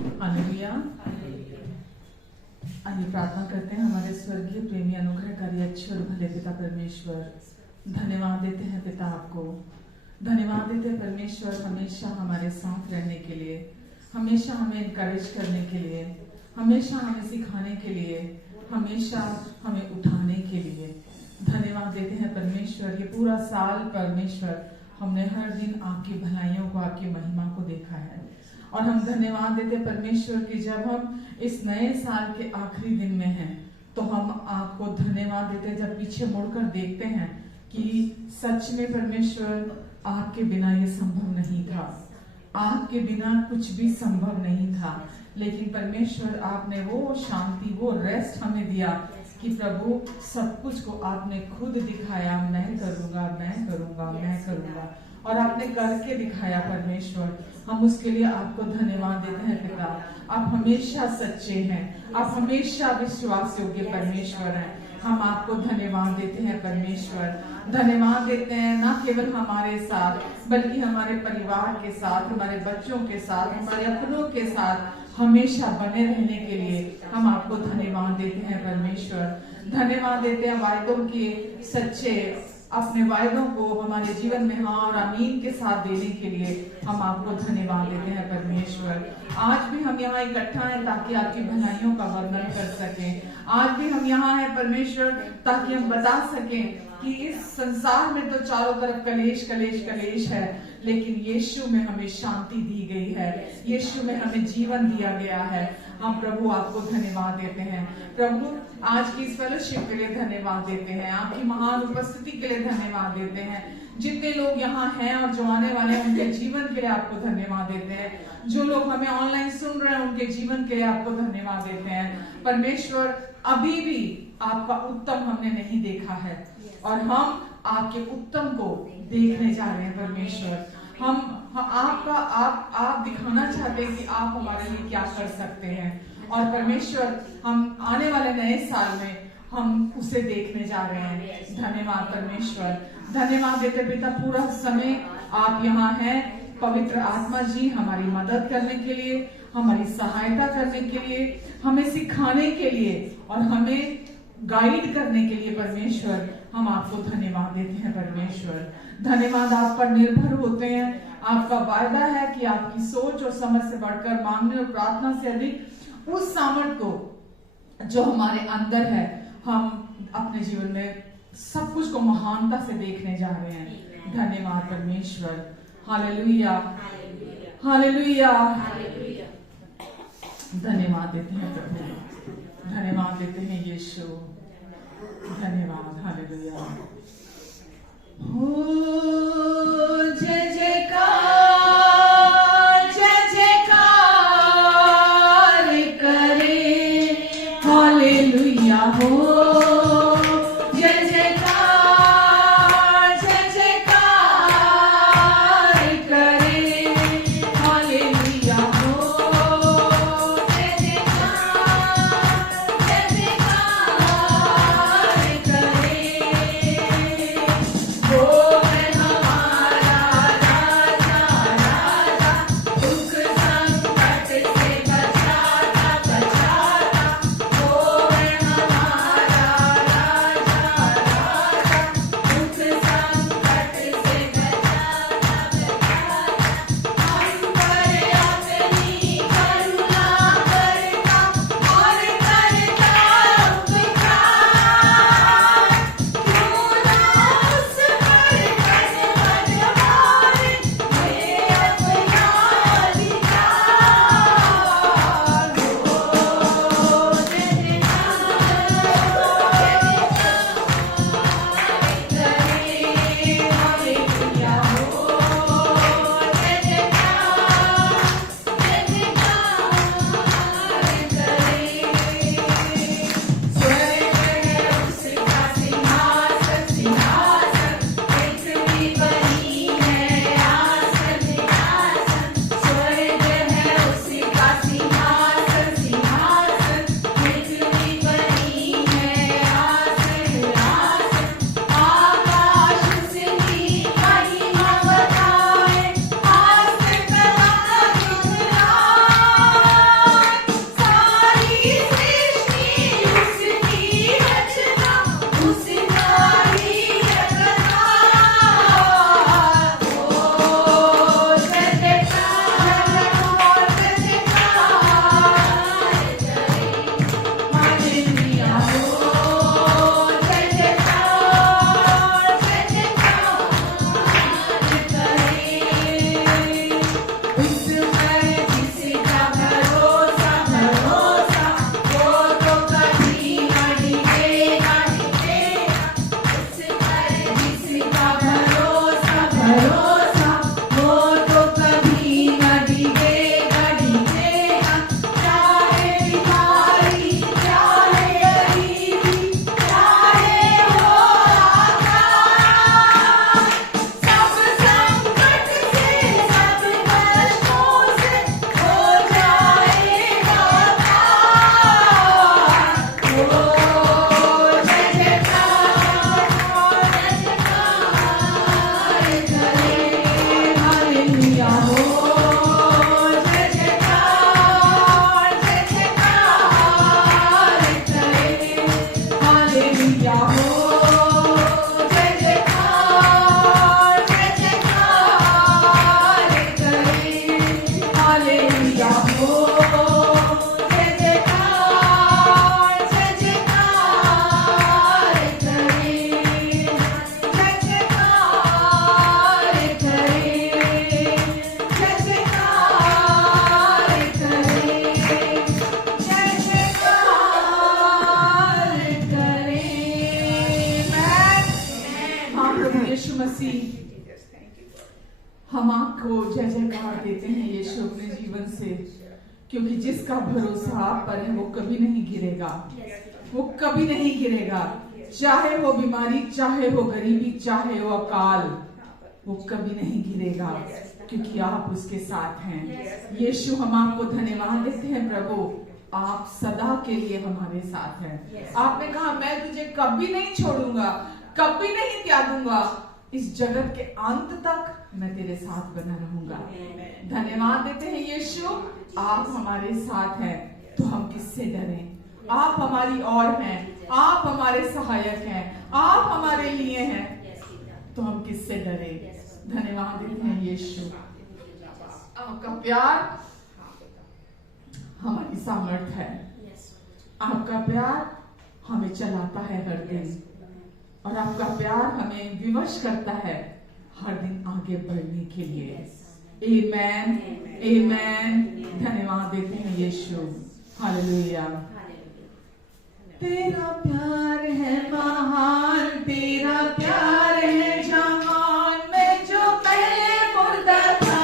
Hallelujah. आइए प्रार्थना करते हैं। हमारे स्वर्गीय प्रेमी अनुग्रहकारी अच्छे और भले पिता परमेश्वर, धन्यवाद देते हैं पिता आपको, धन्यवाद देते हैं परमेश्वर हमेशा हमारे साथ रहने के लिए, हमेशा हमें इनकरेज करने के लिए, हमेशा हमें सिखाने के लिए, हमेशा हमें उठाने के लिए। धन्यवाद देते हैं परमेश्वर। ये पूरा साल परमेश्वर हमने हर दिन आपकी भलाइयों को, आपकी महिमा को देखा है और हम धन्यवाद देते परमेश्वर कि जब हम इस नए साल के आखिरी दिन में हैं तो हम आपको धन्यवाद देते जब पीछे मुड़कर देखते हैं कि सच में परमेश्वर आपके बिना ये संभव नहीं था, आपके बिना कुछ भी संभव नहीं था, लेकिन परमेश्वर आपने वो शांति, वो रेस्ट हमें दिया कि प्रभु सब कुछ को आपने खुद दिखाया, मैं करूंगा, मैं करूंगा, मैं करूंगा, और आपने करके दिखाया परमेश्वर। हम उसके लिए आपको धन्यवाद देते हैं पिता। आप हमेशा सच्चे हैं, आप हमेशा विश्वास योग्य परमेश्वर हैं। हम आपको धन्यवाद देते हैं परमेश्वर। धन्यवाद देते हैं ना केवल हमारे साथ बल्कि हमारे परिवार के साथ, हमारे बच्चों के साथ, हमारे अपनों के साथ हमेशा बने रहने के लिए हम आपको धन्यवाद देते हैं परमेश्वर। धन्यवाद देते हैं वायदों के सच्चे, अपने वायदों को हमारे जीवन में हाँ और आमीन के साथ देने के लिए हम आपको धन्यवाद देते हैं परमेश्वर। आज भी हम यहाँ इकट्ठा हैं ताकि आपकी भलाइयों का वर्णन कर सकें। आज भी हम यहाँ हैं परमेश्वर ताकि हम बता सकें कि इस संसार में तो चारों तरफ कलेश कलेश कलेश है, लेकिन यीशु में हमें शांति दी गई है, यीशु में हमें जीवन दिया गया है। हम प्रभु आपको धन्यवाद देते हैं। प्रभु आज की इस फेलोशिप के लिए धन्यवाद देते हैं, आपकी महान उपस्थिति के लिए धन्यवाद देते हैं। जितने लोग यहाँ हैं और जो आने वाले हैं उनके जीवन के लिए आपको धन्यवाद देते हैं। जो लोग हमें ऑनलाइन सुन रहे हैं उनके जीवन के लिए आपको धन्यवाद देते हैं परमेश्वर। अभी भी आपका उत्तम हमने नहीं देखा है और हम आपके उत्तम को देखने जा रहे हैं परमेश्वर। हम आपका आप दिखाना चाहते हैं कि आप हमारे लिए क्या कर सकते हैं, और परमेश्वर हम आने वाले नए साल में हम उसे देखने जा रहे हैं। धन्यवाद परमेश्वर। धन्यवाद देते पिता, पूरा समय आप यहाँ हैं। पवित्र आत्मा जी हमारी मदद करने के लिए, हमारी सहायता करने के लिए, हमें सिखाने के लिए और हमें गाइड करने के लिए परमेश्वर हम आपको धन्यवाद देते हैं परमेश्वर। धन्यवाद आप पर निर्भर होते हैं। आपका वायदा है कि आपकी सोच और समझ से बढ़कर, मांगने और प्रार्थना से अधिक उस सामर्थ को जो हमारे अंदर है हम अपने जीवन में सब कुछ को महानता से देखने जा रहे हैं। धन्यवाद परमेश्वर। Hallelujah, hallelujah. धन्यवाद देते हैं प्रभु, धन्यवाद देते हैं यीशु, धन्यवाद। हालेलुया। हो जय जयकार, जय जयकार करे। हालेलुया। हो Oh हम आपको जय जयकार देते हैं यीशु अपने जीवन से, क्योंकि जिसका भरोसा आप पर है वो कभी नहीं गिरेगा, वो कभी नहीं गिरेगा। चाहे वो बीमारी, चाहे वो गरीबी, चाहे वो अकाल, वो कभी नहीं गिरेगा, क्योंकि आप उसके साथ हैं। यीशु, हम आपको धन्यवाद देते हैं प्रभु, आप सदा के लिए हमारे साथ हैं। आपने कहा मैं तुझे कभी नहीं छोड़ूंगा, कभी नहीं त्यागूंगा, इस जगत के अंत तक मैं तेरे साथ बना रहूंगा। धन्यवाद देते हैं यीशु, आप हमारे साथ हैं तो हम किससे डरें। आप हमारी ओर हैं, आप हमारे सहायक हैं, आप हमारे लिए हैं, तो हम किससे डरें। धन्यवाद देते हैं यीशु, आपका प्यार हमारी सामर्थ है, आपका प्यार हमें चलाता है हर दिन, और आपका प्यार हमें विवश करता है हर दिन आगे बढ़ने के लिए। आमेन, आमेन। धन्यवाद देते हैं यीशु, हालेलुया। तेरा प्यार है महान, तेरा प्यार है जहान, मैं जो पहले मुर्दा था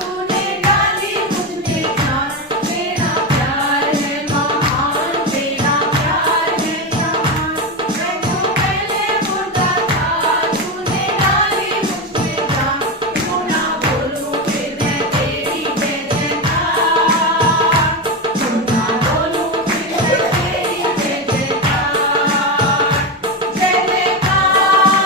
तूने डाली मुझ में जान। तेरा प्यार है महान, तेरा प्यार है जहान, मैं जो पहले मुर्दा था तूने डाली मुझ में जान। क्यों ना बोलूं फिर मैं तेरी जय जयकार, क्यों ना बोलूं फिर मैं तेरी जय जयकार। जय जयकार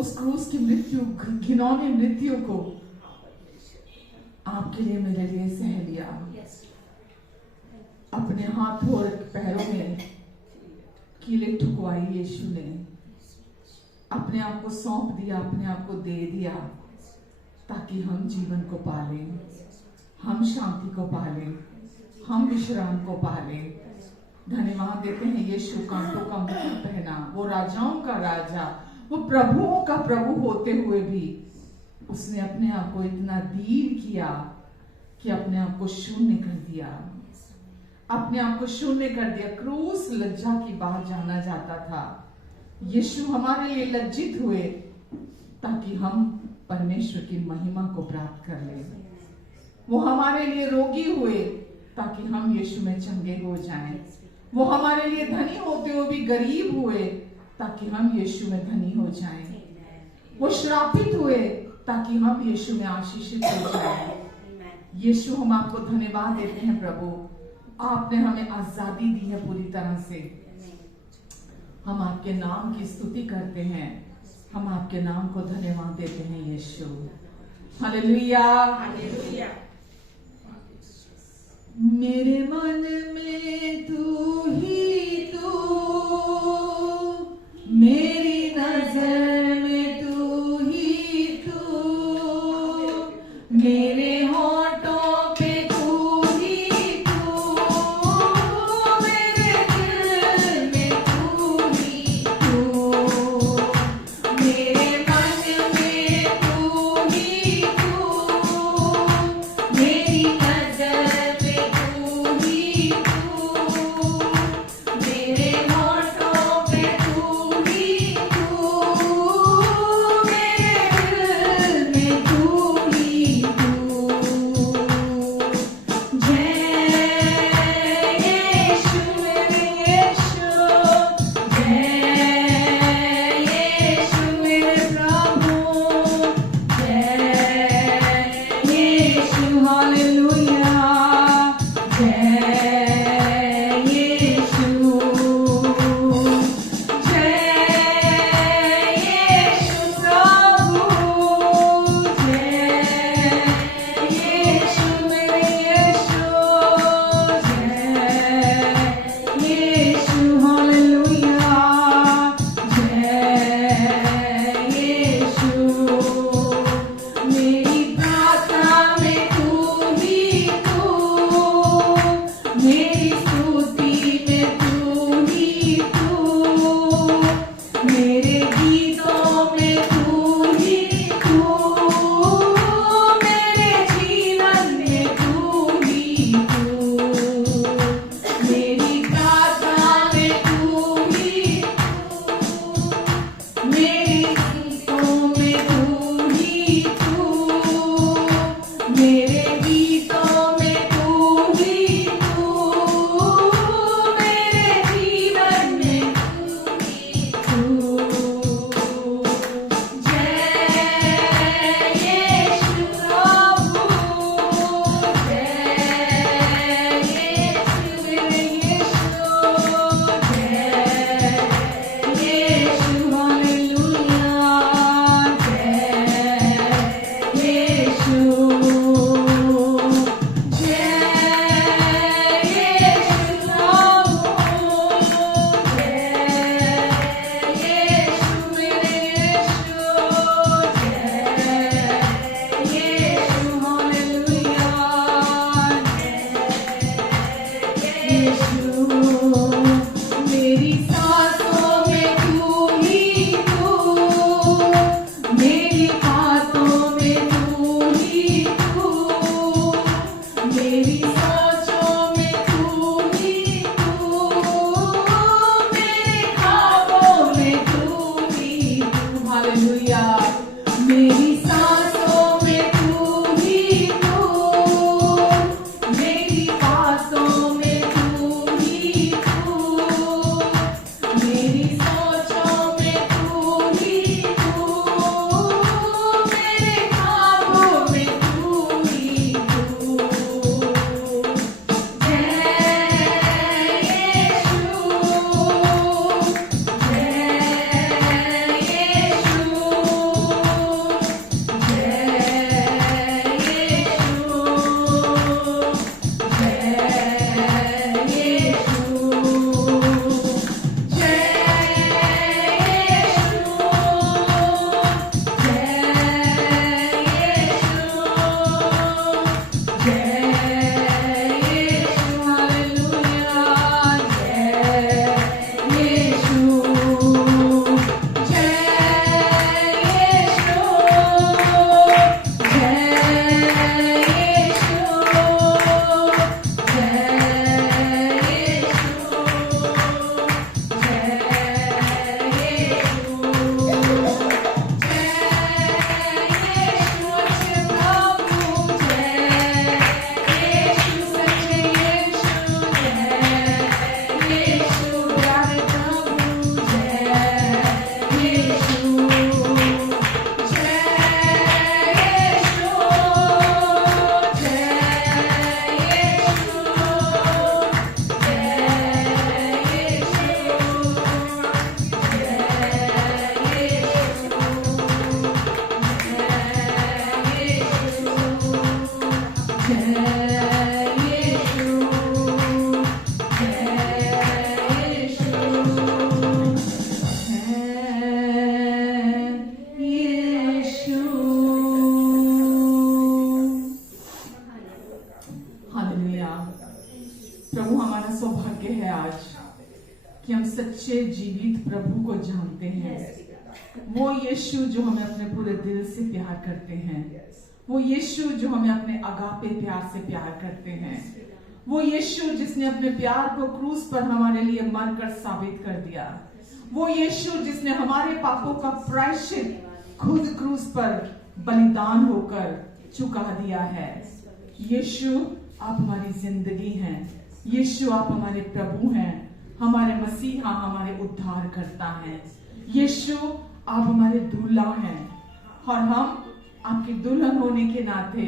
उस क्रूस की मृत्यु, घिनौनी मृत्यु को आपके लिए, मेरे लिए सह लिया। अपने हाथों और पैरों में कीले ठुकवाई यीशु ने, अपने आप को सौंप दिया, अपने आप को दे दिया, ताकि हम जीवन को पालें, हम शांति को पालें, हम विश्राम को पालें। धन्यवाद देते हैं यीशु कांटों का मुकुट पहना, वो राजाओं का राजा, वो प्रभुओं का प्रभु होते हुए भी उसने अपने आप को इतना दीन किया कि अपने आप को शून्य कर दिया, अपने आप को शून्य कर दिया। क्रूस लज्जा की बात जाना जाता था। यीशु हमारे लिए लज्जित हुए ताकि हम परमेश्वर की महिमा को प्राप्त कर ले। वो हमारे लिए रोगी हुए ताकि हम यीशु में चंगे हो जाएं। वो हमारे लिए धनी होते हुए भी गरीब हुए ताकि हम यीशु में धनी हो जाएं। वो श्रापित हुए ताकि हम यीशु में आशीषित हो जाएं। यीशु, हम आपको धन्यवाद देते हैं प्रभु, आपने हमें आजादी दी है पूरी तरह से। हम आपके नाम की स्तुति करते हैं, हम आपके नाम को धन्यवाद देते हैं यीशु। Hallelujah, hallelujah. मेरे मन में तू ही तू, मेरी नजर में तू ही तू, मेरे होठों पे तू ही तू, मेरे दिल में तू ही तू, मेरे मन में तू ही तू, मेरी नजर सच्चे जीवित प्रभु को जानते हैं, वो यीशु जो हमें अपने पूरे दिल से प्यार करते हैं, वो यीशु जो हमें अपने अगापे प्यार से प्यार करते हैं, वो यीशु जिसने अपने प्यार को क्रूस पर हमारे लिए मरकर साबित कर दिया, वो यीशु जिसने हमारे पापों का प्रायश्चित खुद क्रूस पर बलिदान होकर चुका दिया है। यीशु आप हमारी जिंदगी हैं, यीशु आप हमारे प्रभु हैं, हमारे मसीहा, हमारे उद्धार करता है। यीशु आप हमारे दूल्हा हैं और हम आपकी दुल्हन होने के नाते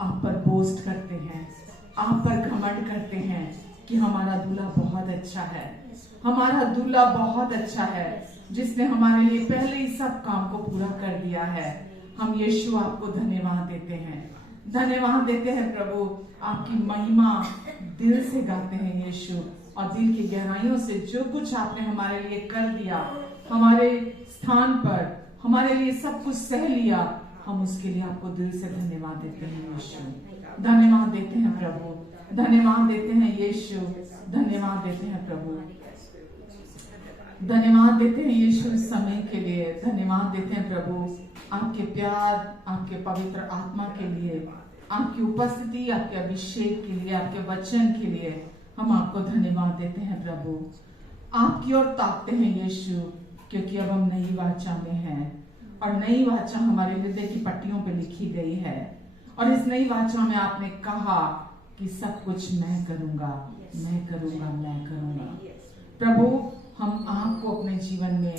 आप पर बोस्ट करते हैं, आप पर घमंड करते हैं कि हमारा दूल्हा बहुत अच्छा है, हमारा दूल्हा बहुत अच्छा है, जिसने हमारे लिए पहले ही सब काम को पूरा कर दिया है। हम यीशु आपको धन्यवाद देते हैं, धन्यवाद देते हैं प्रभु, आपकी महिमा दिल से गाते हैं यीशु, और दिल की गहराइयों से जो कुछ आपने हमारे लिए कर दिया, हमारे स्थान पर हमारे लिए सब कुछ सह लिया, हम उसके लिए आपको दिल से धन्यवाद देते हैं यीशु, धन्यवाद देते हैं प्रभु, धन्यवाद देते हैं यीशु, धन्यवाद देते हैं प्रभु, धन्यवाद देते हैं यीशु इस समय के लिए, धन्यवाद देते हैं प्रभु आपके प्यार, आपके पवित्र आत्मा के लिए, आपकी उपस्थिति, आपके अभिषेक के लिए, आपके वचन के लिए हम आपको धन्यवाद देते हैं प्रभु। आपकी ओर ताकते हैं यीशु, क्योंकि अब हम नई वाचा में हैं और नई वाचा हमारे हृदय की पट्टियों पे लिखी गई है, और इस नई वाचा में आपने कहा कि सब कुछ मैं करूंगा, मैं करूंगा, मैं करूंगा। प्रभु हम आपको अपने जीवन में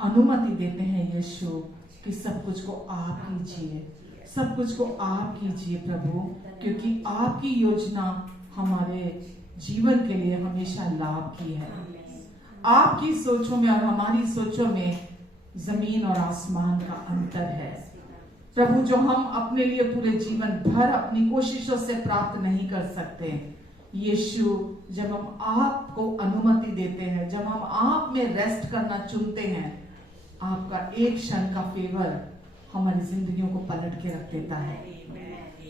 अनुमति देते हैं यीशु कि सब कुछ को आप कीजिए, सब कुछ को आप कीजिए प्रभु, क्योंकि आपकी योजना हमारे जीवन के लिए हमेशा लाभ की है। आपकी सोचों में और हमारी सोचों में जमीन और आसमान का अंतर है प्रभु, जो हम अपने लिए पूरे जीवन भर अपनी कोशिशों से प्राप्त नहीं कर सकते। यीशु, जब हम आपको अनुमति देते हैं, जब हम आप में रेस्ट करना चुनते हैं, आपका एक क्षण का फेवर हमारी जिंदगियों को पलट के रख देता है।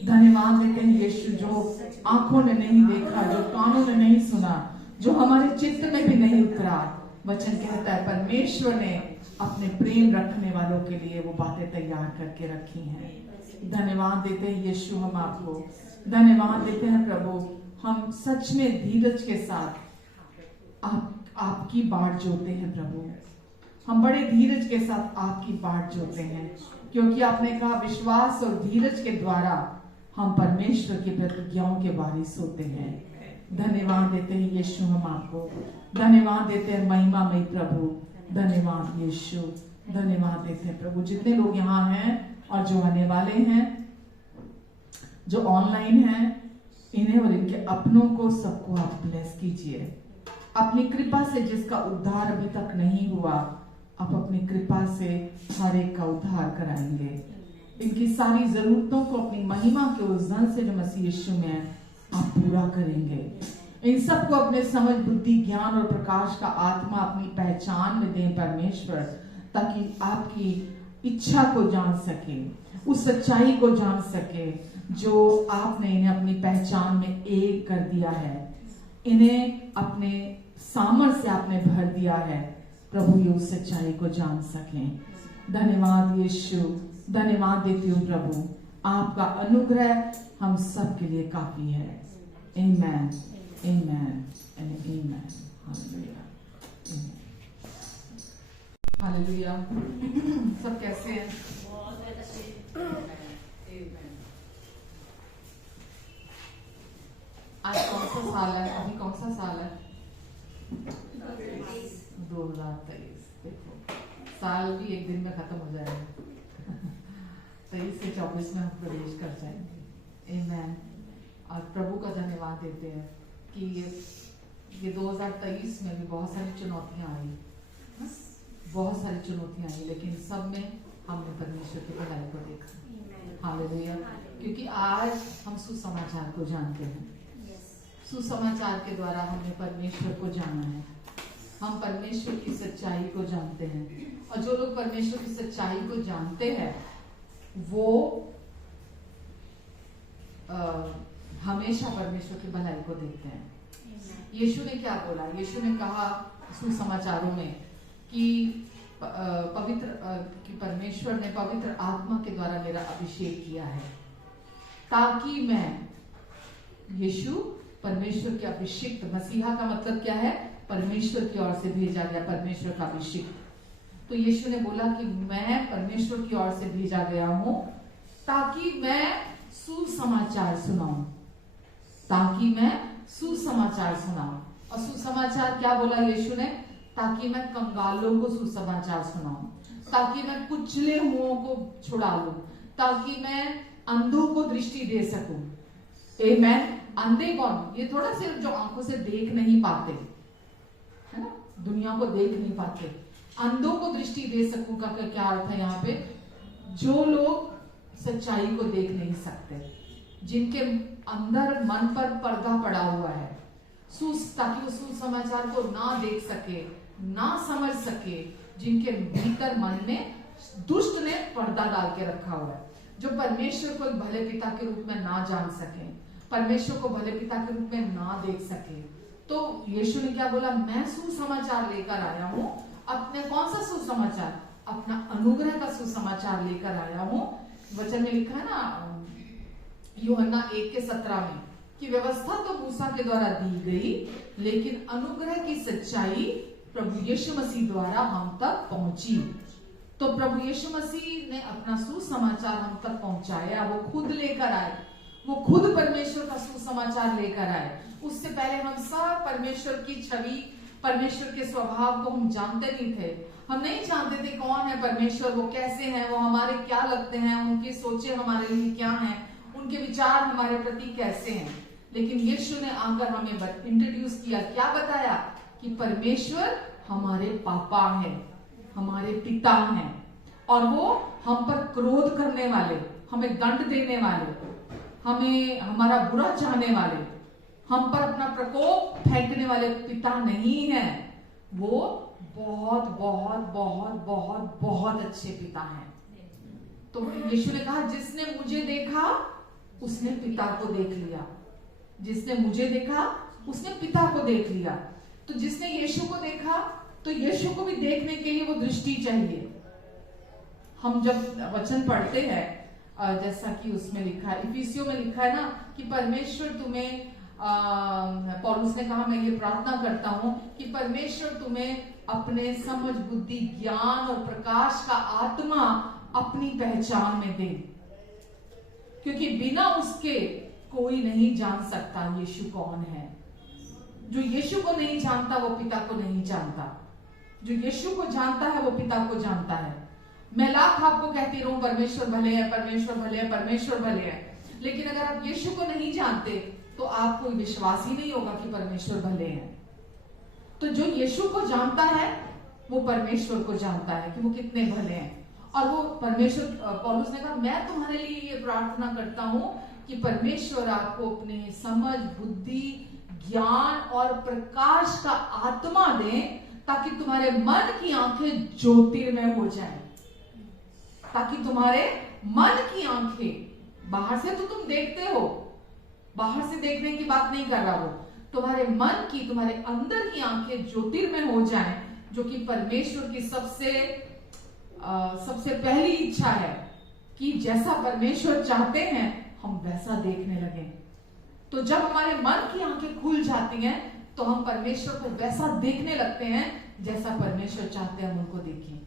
धन्यवाद देते हैं यीशु, जो आंखों ने नहीं देखा, जो कानों ने नहीं सुना, जो हमारे चित्त में भी नहीं उतरा। वचन कहता है परमेश्वर ने अपने प्रेम रखने वालों के लिए वो बातें तैयार करके रखी हैं। धन्यवाद देते हैं यीशु, हम आपको धन्यवाद देते हैं प्रभु। हम सच में धीरज के साथ आपकी बाट जोते हैं प्रभु, हम बड़े धीरज के साथ आपकी बाट जोते हैं, क्योंकि आपने कहा विश्वास और धीरज के द्वारा हम परमेश्वर की प्रतिज्ञाओं के वारिस होते हैं। धन्यवाद देते हैं यीशु, हम आपको धन्यवाद देते हैं महिमामय प्रभु, धन्यवाद यीशु, धन्यवाद देते हैं प्रभु। जितने लोग यहाँ हैं और जो आने वाले हैं, जो ऑनलाइन हैं, इन्हें और इनके अपनों को सबको आप ब्लेस कीजिए। अपनी कृपा से जिसका उद्धार अभी तक नहीं हुआ, आप अपनी कृपा से हर एक का उद्धार कराएंगे। इनकी सारी जरूरतों को अपनी महिमा के उस धन से जो मसीह यीशु में है, आप पूरा करेंगे। इन सबको अपने समझ, बुद्धि, ज्ञान और प्रकाश का आत्मा अपनी पहचान में दें परमेश्वर, ताकि आपकी इच्छा को जान सके, उस सच्चाई को जान सके जो आपने इन्हें अपनी पहचान में एक कर दिया है, इन्हें अपने सामर्थ्य से आपने भर दिया है। प्रभु ये उस सच्चाई को जान सकें। धन्यवाद यीशु, धन्यवाद देती हूँ प्रभु, आपका अनुग्रह हम सब के लिए काफी है। आमेन, आमेन एंड आमेन। हालेलुया। सब कैसे हैं? आज कौन सा साल है? अभी कौन सा साल है? 2023। देखो साल भी एक दिन में खत्म हो जाएगा। 23 से 24 में हम प्रवेश कर जाएंगे। आमेन। और प्रभु का धन्यवाद देते हैं कि ये 2023 में भी बहुत सारी चुनौतियां आई, बहुत सारी चुनौतियां आई, लेकिन सब में हमने परमेश्वर की भलाई को देखा। हालेलुया। क्योंकि आज हम सुसमाचार को जानते हैं। सुसमाचार के द्वारा हमने परमेश्वर को जाना है, हम परमेश्वर की सच्चाई को जानते हैं। और जो लोग परमेश्वर की सच्चाई को जानते हैं वो हमेशा परमेश्वर की भलाई को देखते हैं। यीशु ने क्या बोला? यीशु ने कहा सुसमाचारों में कि कि परमेश्वर ने पवित्र आत्मा के द्वारा मेरा अभिषेक किया है, ताकि मैं, यीशु परमेश्वर के अभिषिक्त, मसीहा का मतलब क्या है? परमेश्वर की ओर से भेजा गया, परमेश्वर का अभिषिक्त। तो यीशु ने बोला कि मैं परमेश्वर की ओर से भेजा गया हूं ताकि मैं सुसमाचार सुनाऊं, ताकि मैं सुसमाचार सुनाऊं। और सुसमाचार क्या बोला यीशु ने? ताकि मैं कंगालों को सुसमाचार सुनाऊं, ताकि मैं कुचले हुओं को छुड़ा लूं, ताकि मैं अंधों को दृष्टि दे सकूं। आमेन। अंधे कौन? ये थोड़ा सिर्फ जो आंखों से देख नहीं पाते, है ना, दुनिया को देख नहीं पाते। अंधों को दृष्टि दे सकूं का क्या अर्थ है यहाँ पे? जो लोग सच्चाई को देख नहीं सकते, जिनके अंदर मन पर पर्दा पड़ा हुआ है, ताकि वो सुसमाचार को ना देख सके, ना समझ सके, जिनके भीतर मन में दुष्ट ने पर्दा डाल के रखा हुआ है, जो परमेश्वर को एक भले पिता के रूप में ना जान सके, परमेश्वर को भले पिता के रूप में ना देख सके। तो यीशु ने क्या बोला? मैं सुसमाचार लेकर आया हूं। अपने कौन सा सुसमाचार? अपना अनुग्रह का सुसमाचार लेकर आया हूं। वचन में लिखा है ना, यूहन्ना 1:17 में, कि व्यवस्था तो मूसा के द्वारा दी गई, लेकिन अनुग्रह की सच्चाई प्रभु यीशु मसीह द्वारा हम तक पहुंची। तो प्रभु यीशु मसीह ने अपना सुसमाचार हम तक पहुंचाया। वो खुद लेकर आए, वो खुद परमेश्वर का सुसमाचार लेकर आए। उससे पहले हम सब परमेश्वर की छवि, परमेश्वर के स्वभाव को हम जानते नहीं थे। हम नहीं जानते थे कौन है परमेश्वर, वो कैसे हैं, वो हमारे क्या लगते हैं, उनकी सोचें हमारे लिए क्या हैं, उनके विचार हमारे प्रति कैसे हैं। लेकिन यीशु ने आकर हमें इंट्रोड्यूस किया, क्या बताया? कि परमेश्वर हमारे पापा हैं, हमारे पिता हैं, और वो हम पर क्रोध करने वाले, हमें दंड देने वाले, हमें हमारा बुरा चाहने वाले, हम पर अपना प्रकोप फेंकने वाले पिता नहीं है। वो बहुत बहुत बहुत बहुत बहुत अच्छे पिता हैं। तो यीशु ने कहा, जिसने मुझे देखा उसने पिता को देख लिया, जिसने मुझे देखा उसने पिता को देख लिया। तो जिसने यीशु को देखा, तो यीशु को भी देखने के लिए वो दृष्टि चाहिए। हम जब वचन पढ़ते हैं, जैसा कि उसमें लिखा है, इफिसियों में लिखा है ना, कि परमेश्वर तुम्हें, पौलुस ने कहा, मैं ये प्रार्थना करता हूं कि परमेश्वर तुम्हें अपने समझ, बुद्धि, ज्ञान और प्रकाश का आत्मा अपनी पहचान में दे, क्योंकि बिना उसके कोई नहीं जान सकता यीशु कौन है। जो यीशु को नहीं जानता वो पिता को नहीं जानता, जो यीशु को जानता है वो पिता को जानता है। मैं लाख आपको कहती रहूं परमेश्वर भले है, परमेश्वर भले है, परमेश्वर भले है, लेकिन अगर आप यीशु को नहीं जानते तो आपको विश्वास ही नहीं होगा कि परमेश्वर भले हैं। तो जो यीशु को जानता है वो परमेश्वर को जानता है कि वो कितने भले हैं। और वो परमेश्वर, पौलुस ने कहा, मैं तुम्हारे लिए ये प्रार्थना करता हूं कि परमेश्वर आपको अपने समझ, बुद्धि, ज्ञान और प्रकाश का आत्मा दे, ताकि तुम्हारे मन की आंखें ज्योतिर्मय हो जाएं, ताकि तुम्हारे मन की आंखें, बाहर से तो तुम देखते हो, बाहर से देखने की बात नहीं कर रहा, वो तुम्हारे मन की, तुम्हारे अंदर की आंखें ज्योतिर्मय हो जाएं, जो कि परमेश्वर की सबसे पहली इच्छा है कि जैसा परमेश्वर चाहते हैं हम वैसा देखने लगे। तो जब हमारे मन की आंखें खुल जाती हैं तो हम परमेश्वर को वैसा देखने लगते हैं जैसा परमेश्वर चाहते हैं हम उनको देखें।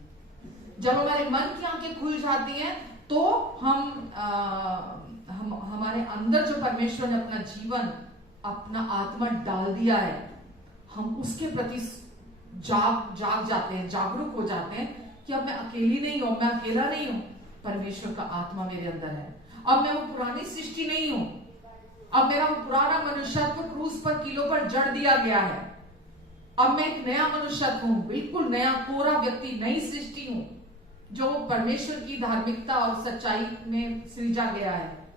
जब हमारे मन की आंखें खुल जाती हैं तो हम हमारे अंदर जो परमेश्वर ने अपना जीवन, अपना आत्मा डाल दिया है, हम उसके प्रति जाग जाते हैं, जागरूक हो जाते हैं कि अब मैं अकेली नहीं हूं, मैं अकेला नहीं हूं, परमेश्वर का आत्मा मेरे अंदर है। अब मैं वो पुरानी सृष्टि नहीं हूं, अब मेरा पुराना मनुष्यत्व क्रूस पर किलो पर जड़ दिया गया है। अब मैं एक नया मनुष्यत्व हूं, बिल्कुल नया, कोरा व्यक्ति, नई सृष्टि हूं, जो परमेश्वर की धार्मिकता और सच्चाई में सृजा गया है।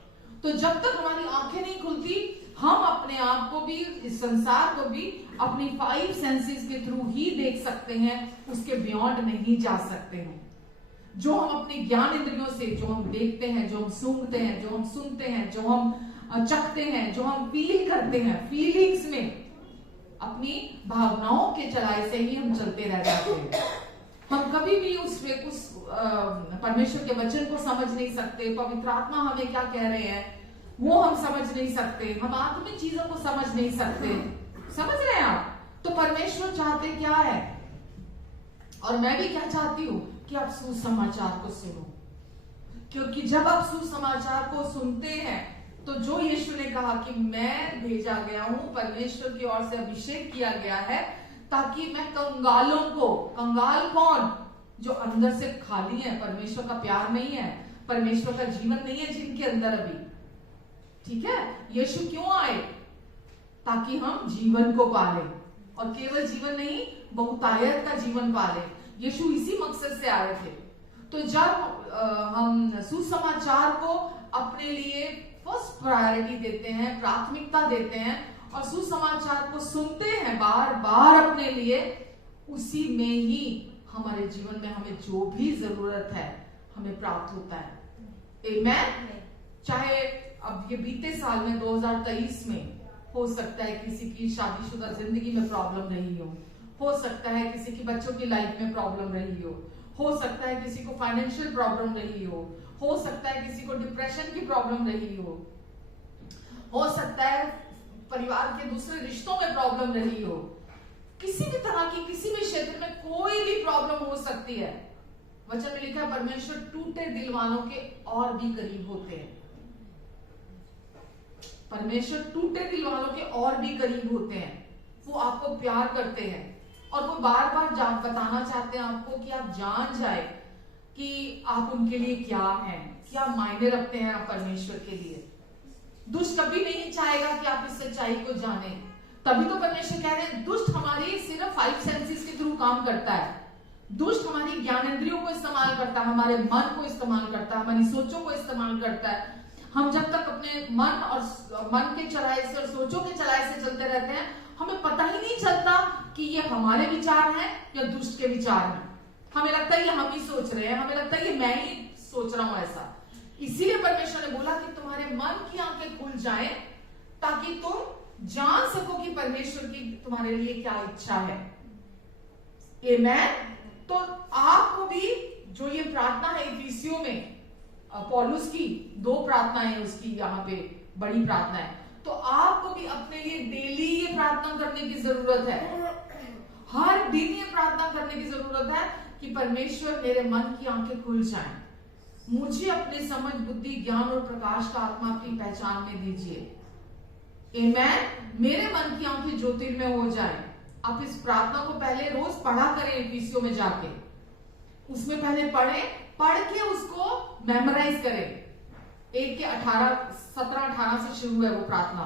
तो जब तक हमारी आंखें नहीं खुलती, हम अपने आप को भी, इस संसार को भी अपनी 5 सेंसेस के थ्रू ही देख सकते हैं, उसके बियॉन्ड नहीं जा सकते हैं। जो हम अपने ज्ञान इंद्रियों से, जो हम देखते हैं, जो हम सूंघते हैं, जो हम सुनते हैं, जो हम चखते हैं, जो हम फील करते हैं, फीलिंग्स में अपनी भावनाओं के चलाई से ही हम चलते रह जाते हैं। हम कभी भी उस परमेश्वर के वचन को समझ नहीं सकते, पवित्र आत्मा हमें क्या कह रहे हैं वो हम समझ नहीं सकते, हम आत्मिक चीजों को समझ नहीं सकते। समझ रहे हैं आप? तो परमेश्वर चाहते क्या है, और मैं भी क्या चाहती हूँ कि आप सुसमाचार को सुनो, क्योंकि जब आप सुसमाचार को सुनते हैं तो जो यीशु ने कहा कि मैं भेजा गया हूं, परमेश्वर की ओर से अभिषेक किया गया है ताकि मैं कंगालों को, कंगाल कौन? जो अंदर से खाली है, परमेश्वर का प्यार नहीं है, परमेश्वर का जीवन नहीं है जिनके अंदर अभी, ठीक है? यीशु क्यों आए? ताकि हम जीवन को पाले, और केवल जीवन नहीं, बहुतायत का जीवन पाले। यीशु इसी मकसद से आए थे। तो जब हम सुसमाचार को अपने लिए फर्स्ट प्रायोरिटी देते हैं, प्राथमिकता देते हैं, और सुसमाचार को सुनते हैं बार बार अपने लिए, उसी में ही हमारे जीवन में हमें जो भी जरूरत है हमें प्राप्त होता है। आमेन। चाहे अब ये बीते साल में 2023 में हो सकता है किसी की शादीशुदा जिंदगी में प्रॉब्लम रही हो सकता है किसी की बच्चों की लाइफ में प्रॉब्लम रही हो सकता है किसी को फाइनेंशियल प्रॉब्लम रही हो सकता है किसी को डिप्रेशन की प्रॉब्लम रही हो सकता है परिवार के दूसरे रिश्तों में प्रॉब्लम रही हो, किसी भी तरह की किसी भी क्षेत्र में कोई भी प्रॉब्लम हो सकती है। वचन में लिखा है परमेश्वर टूटे दिल वालों के और भी करीब होते हैं। परमेश्वर टूटे दिल वालों के और भी करीब होते हैं। वो आपको प्यार करते हैं और वो बार बार बताना चाहते हैं आपको कि आप जान जाए कि आप उनके लिए क्या हैं, क्या मायने रखते हैं आप परमेश्वर के लिए। दुष्ट कभी नहीं चाहेगा कि आप इस सच्चाई को जाने। तभी तो परमेश्वर कह रहे हैं दुष्ट हमारी सिर्फ 5 सेंसेस के थ्रू काम करता है। दुष्ट हमारी ज्ञानेंद्रियों को इस्तेमाल करता है, हमारे मन को इस्तेमाल करता है, हमारी सोचों को इस्तेमाल करता है। हम जब तक अपने मन के चलाए से और सोचों के चलाए से चलते रहते हैं, हमें पता ही नहीं चलता कि ये हमारे विचार हैं या दुष्ट के विचार हैं। हमें लगता है ये हम ही सोच रहे हैं, हमें लगता है ये मैं ही सोच रहा हूं ऐसा। इसीलिए परमेश्वर ने बोला कि तुम्हारे मन की आंखें खुल जाएं ताकि तुम जान सको कि परमेश्वर की तुम्हारे लिए क्या इच्छा है। आमेन। तो आपको भी जो ये प्रार्थना है इफिसियों में पौलुस की 2 प्रार्थनाएं उसकी यहाँ पे बड़ी प्रार्थना है, तो आपको भी अपने लिए डेली ये प्रार्थना करने की जरूरत है। हर दिन ये प्रार्थना करने की जरूरत है कि परमेश्वर मेरे मन की आंखें खुल जाएं, मुझे अपने समझ बुद्धि ज्ञान और प्रकाश का आत्मा की पहचान में दीजिए। आमेन। मेरे मन की आंखें ज्योतिर्मय हो जाए। आप इस प्रार्थना को पहले रोज पढ़ा करें एफिसियों में जाके, उसमें पहले पढ़ के उसको मेमोराइज करें। 1 के 17-18 से शुरू है वो प्रार्थना।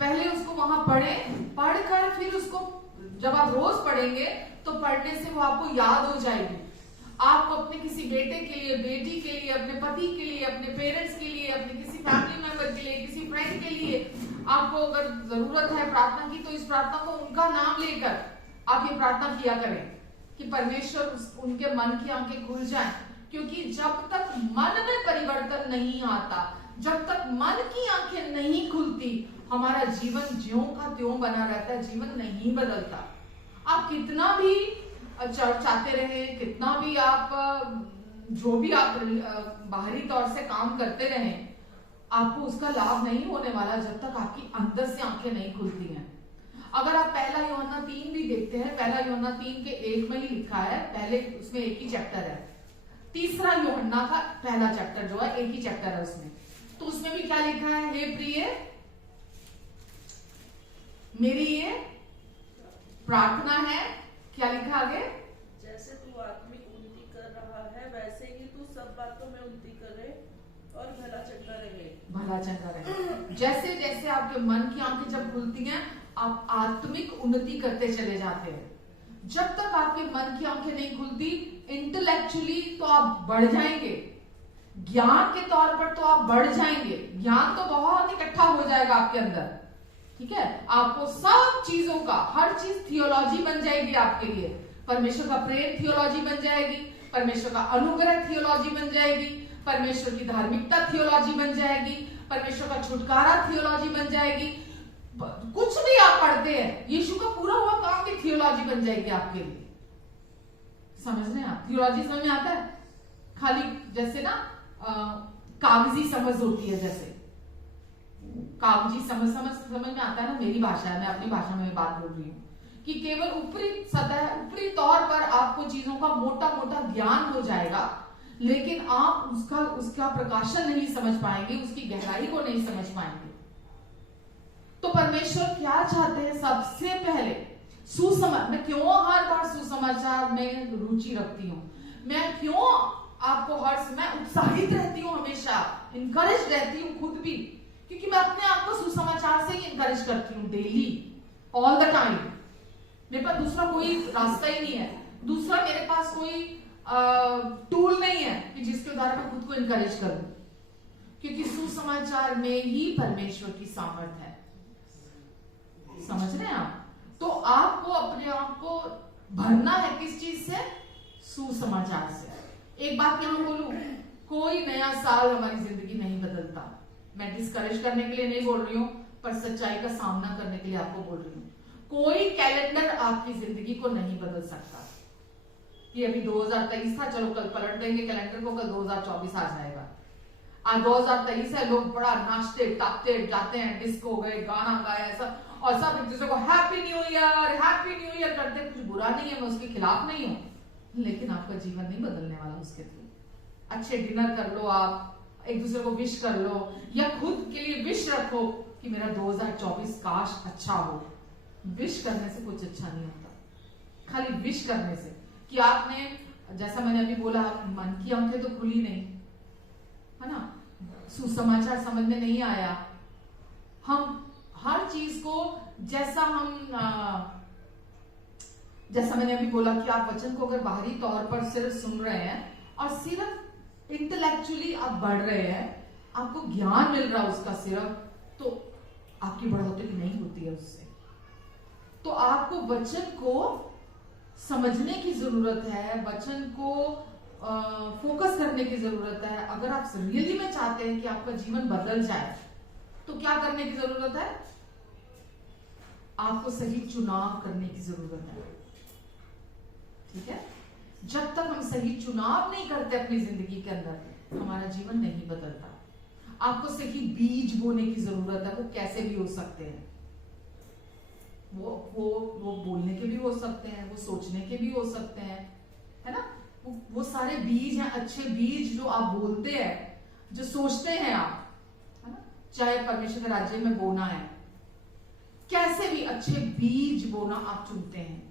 पहले उसको वहां पढ़कर फिर उसको जब आप रोज पढ़ेंगे तो पढ़ने से वो आपको याद हो जाएगी। आपको अपने किसी बेटे के लिए, बेटी के लिए, अपने पति के लिए, अपने पेरेंट्स के लिए, अपने किसी फैमिली मेंबर के लिए, किसी फ्रेंड के लिए आपको अगर जरूरत है प्रार्थना की, तो इस प्रार्थना को उनका नाम लेकर आप ये प्रार्थना किया करें कि परमेश्वर उनके मन की आंखें खुल जाएं। क्योंकि जब तक मन में परिवर्तन नहीं आता, जब तक मन की आंखें नहीं खुलती, हमारा जीवन ज्यों का त्यों बना रहता है, जीवन नहीं बदलता। आप कितना भी चाहते रहे, कितना भी आप जो भी आप बाहरी तौर से काम करते रहे, आपको उसका लाभ नहीं होने वाला जब तक आपकी अंदर से आंखें नहीं खुलती हैं। अगर आप 1 यूहन्ना 3 भी देखते हैं, 1 यूहन्ना 3 के 1 में ही लिखा है, पहले उसमें एक ही चैप्टर है। 3 यूहन्ना का पहला चैप्टर जो है, एक ही चैप्टर है उसमें, तो उसमें भी क्या लिखा है? हे प्रिय, मेरी ये प्रार्थना है, क्या लिखा आगे? जैसे तू आत्मिक उन्नति कर रहा है, वैसे ही तू सब बातों में उन्नति करे और भला चंगा रहे। भला चंगा रहे। जैसे जैसे आपके मन की आंखें जब खुलती हैं, आप आत्मिक उन्नति करते चले जाते हैं। जब तक आपके मन की आंखें नहीं खुलती, इंटेलेक्चुअली तो आप बढ़ जाएंगे, ज्ञान के तौर पर तो आप बढ़ जाएंगे, ज्ञान तो बहुत इकट्ठा हो जाएगा आपके अंदर, ठीक है? आपको सब चीजों का, हर चीज थियोलॉजी बन जाएगी आपके लिए। परमेश्वर का प्रेम थियोलॉजी बन जाएगी, परमेश्वर का अनुग्रह थियोलॉजी बन जाएगी, परमेश्वर की धार्मिकता थियोलॉजी बन जाएगी, परमेश्वर का छुटकारा थियोलॉजी बन जाएगी। कुछ भी आप पढ़ते हैं, यीशु का पूरा हुआ काम की थियोलॉजी बन जाएगी आपके लिए। समझ रहे हैं आप? थियोलॉजी समझ में आता है? खाली जैसे ना कागजी समझ होती है, जैसे कागजी समझ में आता है ना। मेरी भाषा है, मैं अपनी भाषा में बात बोल रही हूँ कि केवल ऊपरी सतह, ऊपरी तौर पर आपको चीजों का मोटा मोटा ज्ञान हो जाएगा, लेकिन आप उसका प्रकाशन नहीं समझ पाएंगे, उसकी गहराई को नहीं समझ पाएंगे। तो परमेश्वर क्या चाहते हैं? सबसे पहले मैं क्यों हर बार सुसमाचार में रुचि रखती हूँ, मैं क्यों आपको हर समय उत्साहित रहती हूँ, हमेशा इंकरेज रहती हूँ खुद भी, क्योंकि मैं अपने आप को सुसमाचार से ही इंकरेज करती हूँ, डेली, ऑल द टाइम। मेरे पास दूसरा कोई रास्ता ही नहीं है, दूसरा मेरे पास कोई टूल नहीं है कि जिसके द्वारा मैं खुद को इंकरेज करूं, क्योंकि सुसमाचार में ही परमेश्वर की सामर्थ है। समझ रहे हैं आप? तो आपको अपने आप को भरना है किस चीज से? सुसमाचार से। एक बात यहां बोलूं, कोई नया साल हमारी जिंदगी नहीं बदलता। मैं डिस्करेज करने के लिए नहीं बोल रही हूं, पर सच्चाई का सामना करने के लिए आपको बोल रही हूँ। कोई कैलेंडर आपकी जिंदगी को नहीं बदल सकता। ये अभी 2023 था, चलो कल पलट देंगे कैलेंडर को, कल 2024 आ जाएगा। आज 2023 है, लोग बड़ा नाचते टापते जाते हैं, डिस्को गए, गाना गाया, ऐसा, और सब एक दूसरे को हैप्पी न्यू ईयर करते। कुछ बुरा नहीं है, मैं उसके खिलाफ नहीं हूँ, लेकिन आपका जीवन नहीं बदलने वाला उसके थ्रू। अच्छे डिनर कर लो, आप एक दूसरे को विश कर लो, या खुद के लिए विश रखो कि मेरा 2024 काश अच्छा हो। विश करने से कुछ अच्छा नहीं होता, खाली विश करने से। कि आपने, जैसा मैंने अभी बोला, मन की आंखें तो खुली नहीं, है ना, सुसमाचार समझ में नहीं आया। हम हर चीज को जैसा मैंने अभी बोला कि आप वचन को अगर बाहरी तौर पर सिर्फ सुन रहे हैं और सिर्फ इंटेलेक्चुअली आप बढ़ रहे हैं, आपको ज्ञान मिल रहा है उसका सिर्फ, तो आपकी बढ़ोतरी नहीं होती है उससे। तो आपको वचन को समझने की जरूरत है, वचन को फोकस करने की जरूरत है। अगर आप रियली में चाहते हैं कि आपका जीवन बदल जाए, तो क्या करने की जरूरत है? आपको सही चुनाव करने की जरूरत है। ठीक है? जब तक हम सही चुनाव नहीं करते अपनी जिंदगी के अंदर, हमारा जीवन नहीं बदलता। आपको सही बीज बोने की जरूरत है। वो कैसे भी हो सकते हैं, वो बोलने के भी हो सकते हैं, वो सोचने के भी हो सकते हैं, है ना। वो सारे बीज हैं, अच्छे बीज जो आप बोलते हैं, जो सोचते हैं आप, है ना। चाहे परमेश्वर के राज्य में बोना है, कैसे भी अच्छे बीज बोना आप चुनते हैं।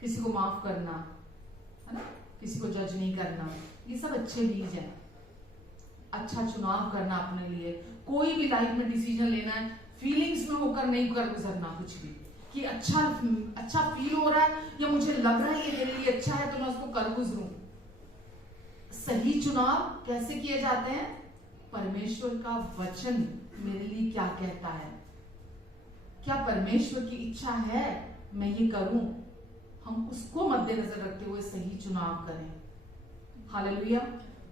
किसी को माफ करना, है ना, किसी को जज नहीं करना, ये सब अच्छे बीज हैं। अच्छा चुनाव करना अपने लिए, कोई भी लाइफ में डिसीजन लेना है, फीलिंग्स में होकर नहीं कर गुजरना कुछ भी, कि अच्छा फील हो रहा है या मुझे लग रहा है ये मेरे लिए अच्छा है तो मैं उसको कर गुजरूं। सही चुनाव कैसे किए जाते हैं? परमेश्वर का वचन मेरे लिए क्या कहता है, क्या परमेश्वर की इच्छा है मैं ये करूं, हम उसको मद्देनजर रखते हुए सही चुनाव करें। हालेलुया।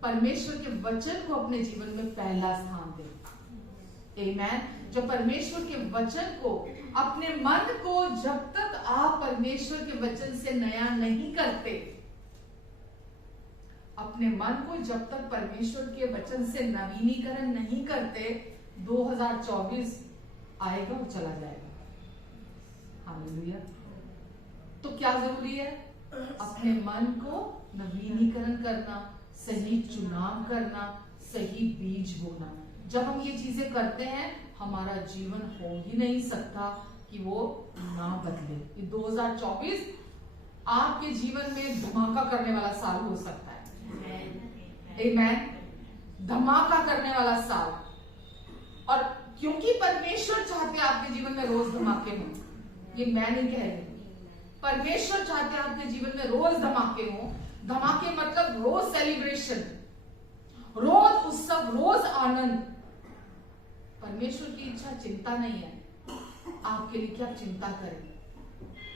परमेश्वर के वचन को अपने जीवन में पहला स्थान दें। आमीन। जब परमेश्वर के वचन को, अपने मन को, जब तक आप परमेश्वर के वचन से नया नहीं करते, अपने मन को जब तक परमेश्वर के वचन से नवीनीकरण नहीं करते, 2024 आएगा वो चला जाएगा। हालेलुया। तो क्या जरूरी है? अपने मन को नवीनीकरण करना, सही चुनाव करना, सही बीज बोना। जब हम ये चीजें करते हैं, हमारा जीवन हो ही नहीं सकता कि वो ना बदले। ये 2024 आपके जीवन में धमाका करने वाला साल हो सकता है। आमीन। धमाका करने वाला साल। और क्योंकि परमेश्वर चाहते हैं आपके जीवन में रोज धमाके हों, ये मैं नहीं कह रही, परमेश्वर चाहते हैं आपके जीवन में रोज धमाके हों। धमाके मतलब रोज सेलिब्रेशन, रोज उत्सव, रोज आनंद। परमेश्वर की इच्छा चिंता नहीं है आपके लिए कि आप चिंता करें।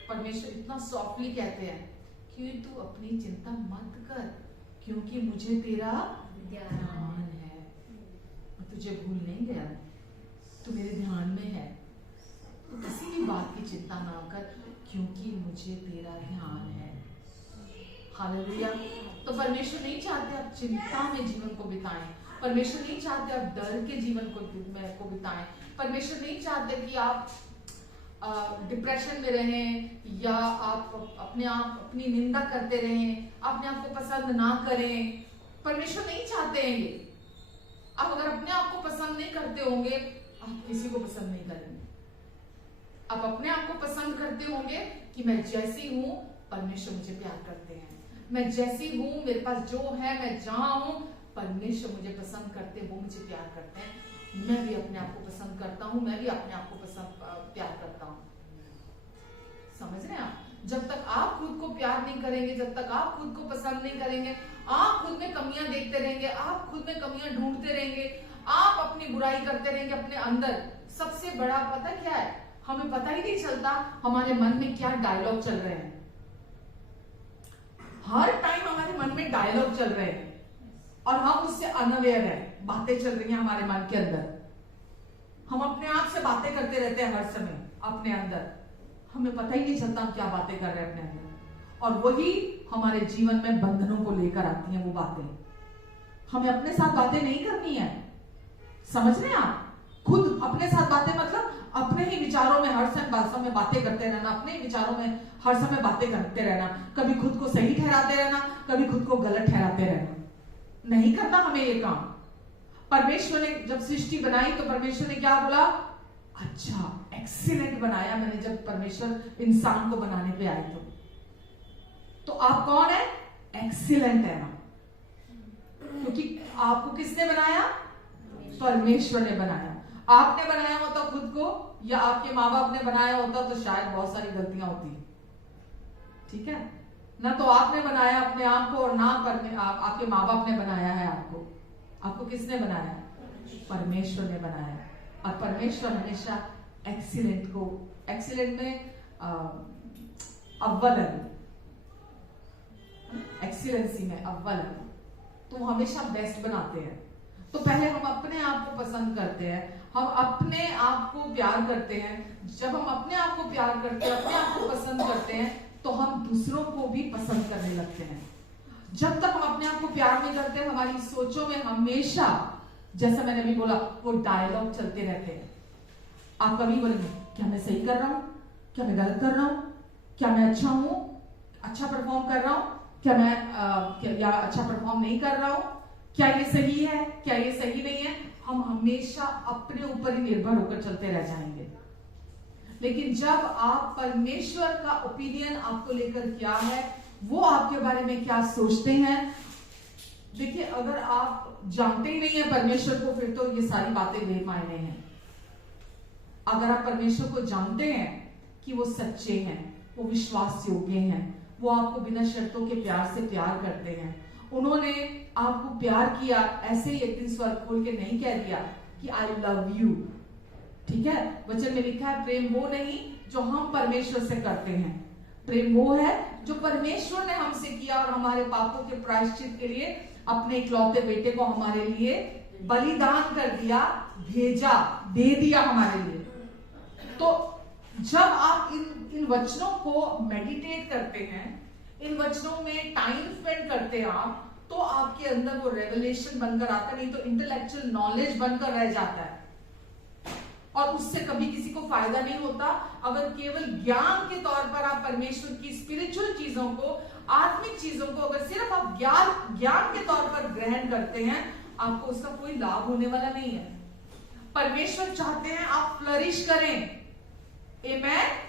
परमेश्वर इतना सॉफ्टली कहते हैं कि तू अपनी चिंता मत कर, क्योंकि मुझे तेरा ध्यान है, मैं तुझे भूल नहीं गया। तू मेरे ध्यान में है, तो किसी भी बात की चिंता ना कर, क्योंकि मुझे तेरा ध्यान है। हालेलुया। तो परमेश्वर नहीं चाहते आप चिंता में जीवन को बिताएं, परमेश्वर नहीं चाहते आप डर के जीवन को बिताएं, परमेश्वर नहीं चाहते कि आप डिप्रेशन में रहें, या आप अपनी निंदा करते रहें, अपने आप को पसंद ना करें। परमेश्वर नहीं चाहते हैं ये। आप अगर अपने आप को पसंद नहीं करते होंगे, आप किसी को पसंद नहीं करेंगे। आप अपने आप को पसंद करते होंगे कि मैं जैसी हूं परमेश्वर मुझे प्यार करते हैं, मैं जैसी हूं, मेरे पास जो है, मैं जहां हूं, परमेश्वर मुझे पसंद करते हैं, वो मुझे प्यार करते हैं। मैं भी अपने आप को पसंद करता हूं, मैं भी अपने आप को प्यार करता हूं। समझ रहे हैं आप? जब तक आप खुद को प्यार नहीं करेंगे, जब तक आप खुद को पसंद नहीं करेंगे, आप खुद में कमियां देखते रहेंगे, आप खुद में कमियां ढूंढते रहेंगे, आप अपनी बुराई करते रहेंगे अपने अंदर। सबसे बड़ा पता क्या है, हमें पता ही नहीं चलता हमारे मन में क्या डायलॉग चल रहे हैं। हर टाइम हमारे मन में डायलॉग चल रहे हैं और हम उससे अनअवेयर है। बातें चल रही हैं हमारे मन के अंदर, हम अपने आप से बातें करते रहते हैं हर समय अपने अंदर, हमें पता ही नहीं चलता हम क्या बातें कर रहे हैं अपने अंदर। और वही हमारे जीवन में बंधनों को लेकर आती हैं वो बातें। हमें अपने साथ बातें नहीं करनी है, समझ रहे हैं आप? खुद अपने साथ बातें मतलब अपने ही विचारों में हर समय बातें करते रहना, अपने ही विचारों में हर समय बातें करते रहना, कभी खुद को सही ठहराते रहना, कभी खुद को गलत ठहराते रहना। नहीं करना हमें ये काम। परमेश्वर ने जब सृष्टि बनाई तो परमेश्वर ने क्या बोला? अच्छा, एक्सीलेंट बनाया मैंने। जब परमेश्वर इंसान को बनाने पे आए तो आप कौन है? एक्सीलेंट है ना, क्योंकि आपको किसने बनाया? परमेश्वर ने बनाया। आपने बनाया होता खुद को, या आपके माँ बाप ने बनाया होता, तो शायद बहुत सारी गलतियां होती। ठीक है ना? तो आपने बनाया अपने आप को, और ना आपके माँ बाप ने बनाया है आपको। आपको किसने बनाया? परमेश्वर ने बनाया। और परमेश्वर हमेशा एक्सीलेंट में अव्वल है, एक्सीलेंसी में अव्वल है, तो हमेशा बेस्ट बनाते हैं। तो पहले हम अपने आप को पसंद करते हैं, हम अपने आप को प्यार करते हैं। जब हम अपने आप को प्यार करते हैं, अपने आप को पसंद करते हैं, तो हम दूसरों को भी पसंद करने लगते हैं। जब तक हम अपने आप को प्यार नहीं करते, हमारी सोचों में हमेशा, जैसा मैंने अभी बोला, वो डायलॉग चलते रहते हैं। आप कभी बोलेंगे क्या मैं सही कर रहा हूं, क्या मैं गलत कर रहा हूं, क्या मैं अच्छा हूं, अच्छा परफॉर्म कर रहा हूं, क्या मैं या अच्छा परफॉर्म नहीं कर रहा हूं, क्या ये सही है, क्या ये सही नहीं है। हम हमेशा अपने ऊपर ही निर्भर होकर चलते रह जाएंगे। लेकिन जब आप परमेश्वर का ओपिनियन आपको लेकर क्या है, वो आपके बारे में क्या सोचते हैं, देखिए, अगर आप जानते ही नहीं है परमेश्वर को, फिर तो ये सारी बातें बेमायने हैं। अगर आप परमेश्वर को जानते हैं कि वो सच्चे हैं, वो विश्वास योग्य हैं, वो आपको बिना शर्तों के प्यार से प्यार करते हैं, उन्होंने आपको प्यार किया, ऐसे ही एक दिन स्वर खोल के नहीं कह दिया कि आई लव यू। ठीक है, वचन में लिखा है प्रेम वो नहीं जो हम परमेश्वर से करते हैं, प्रेम वो है जो परमेश्वर ने हमसे किया और हमारे पापों के प्रायश्चित के लिए अपने इकलौते बेटे को हमारे लिए बलिदान कर दिया, भेजा, दे दिया हमारे लिए। तो जब आप इन वचनों को मेडिटेट करते हैं, इन वचनों में टाइम स्पेंड करते हैं आप, तो आपके अंदर वो रेवलेशन बनकर आता है, नहीं तो इंटेलेक्चुअल नॉलेज बनकर रह जाता है। और उससे कभी किसी को फायदा नहीं होता अगर केवल ज्ञान के तौर पर आप परमेश्वर की स्पिरिचुअल चीजों को, आत्मिक चीजों को अगर सिर्फ आप ज्ञान के तौर पर ग्रहण करते हैं, आपको उसका कोई लाभ होने वाला नहीं है। परमेश्वर चाहते हैं आप फ्लरिश करें। आमेन।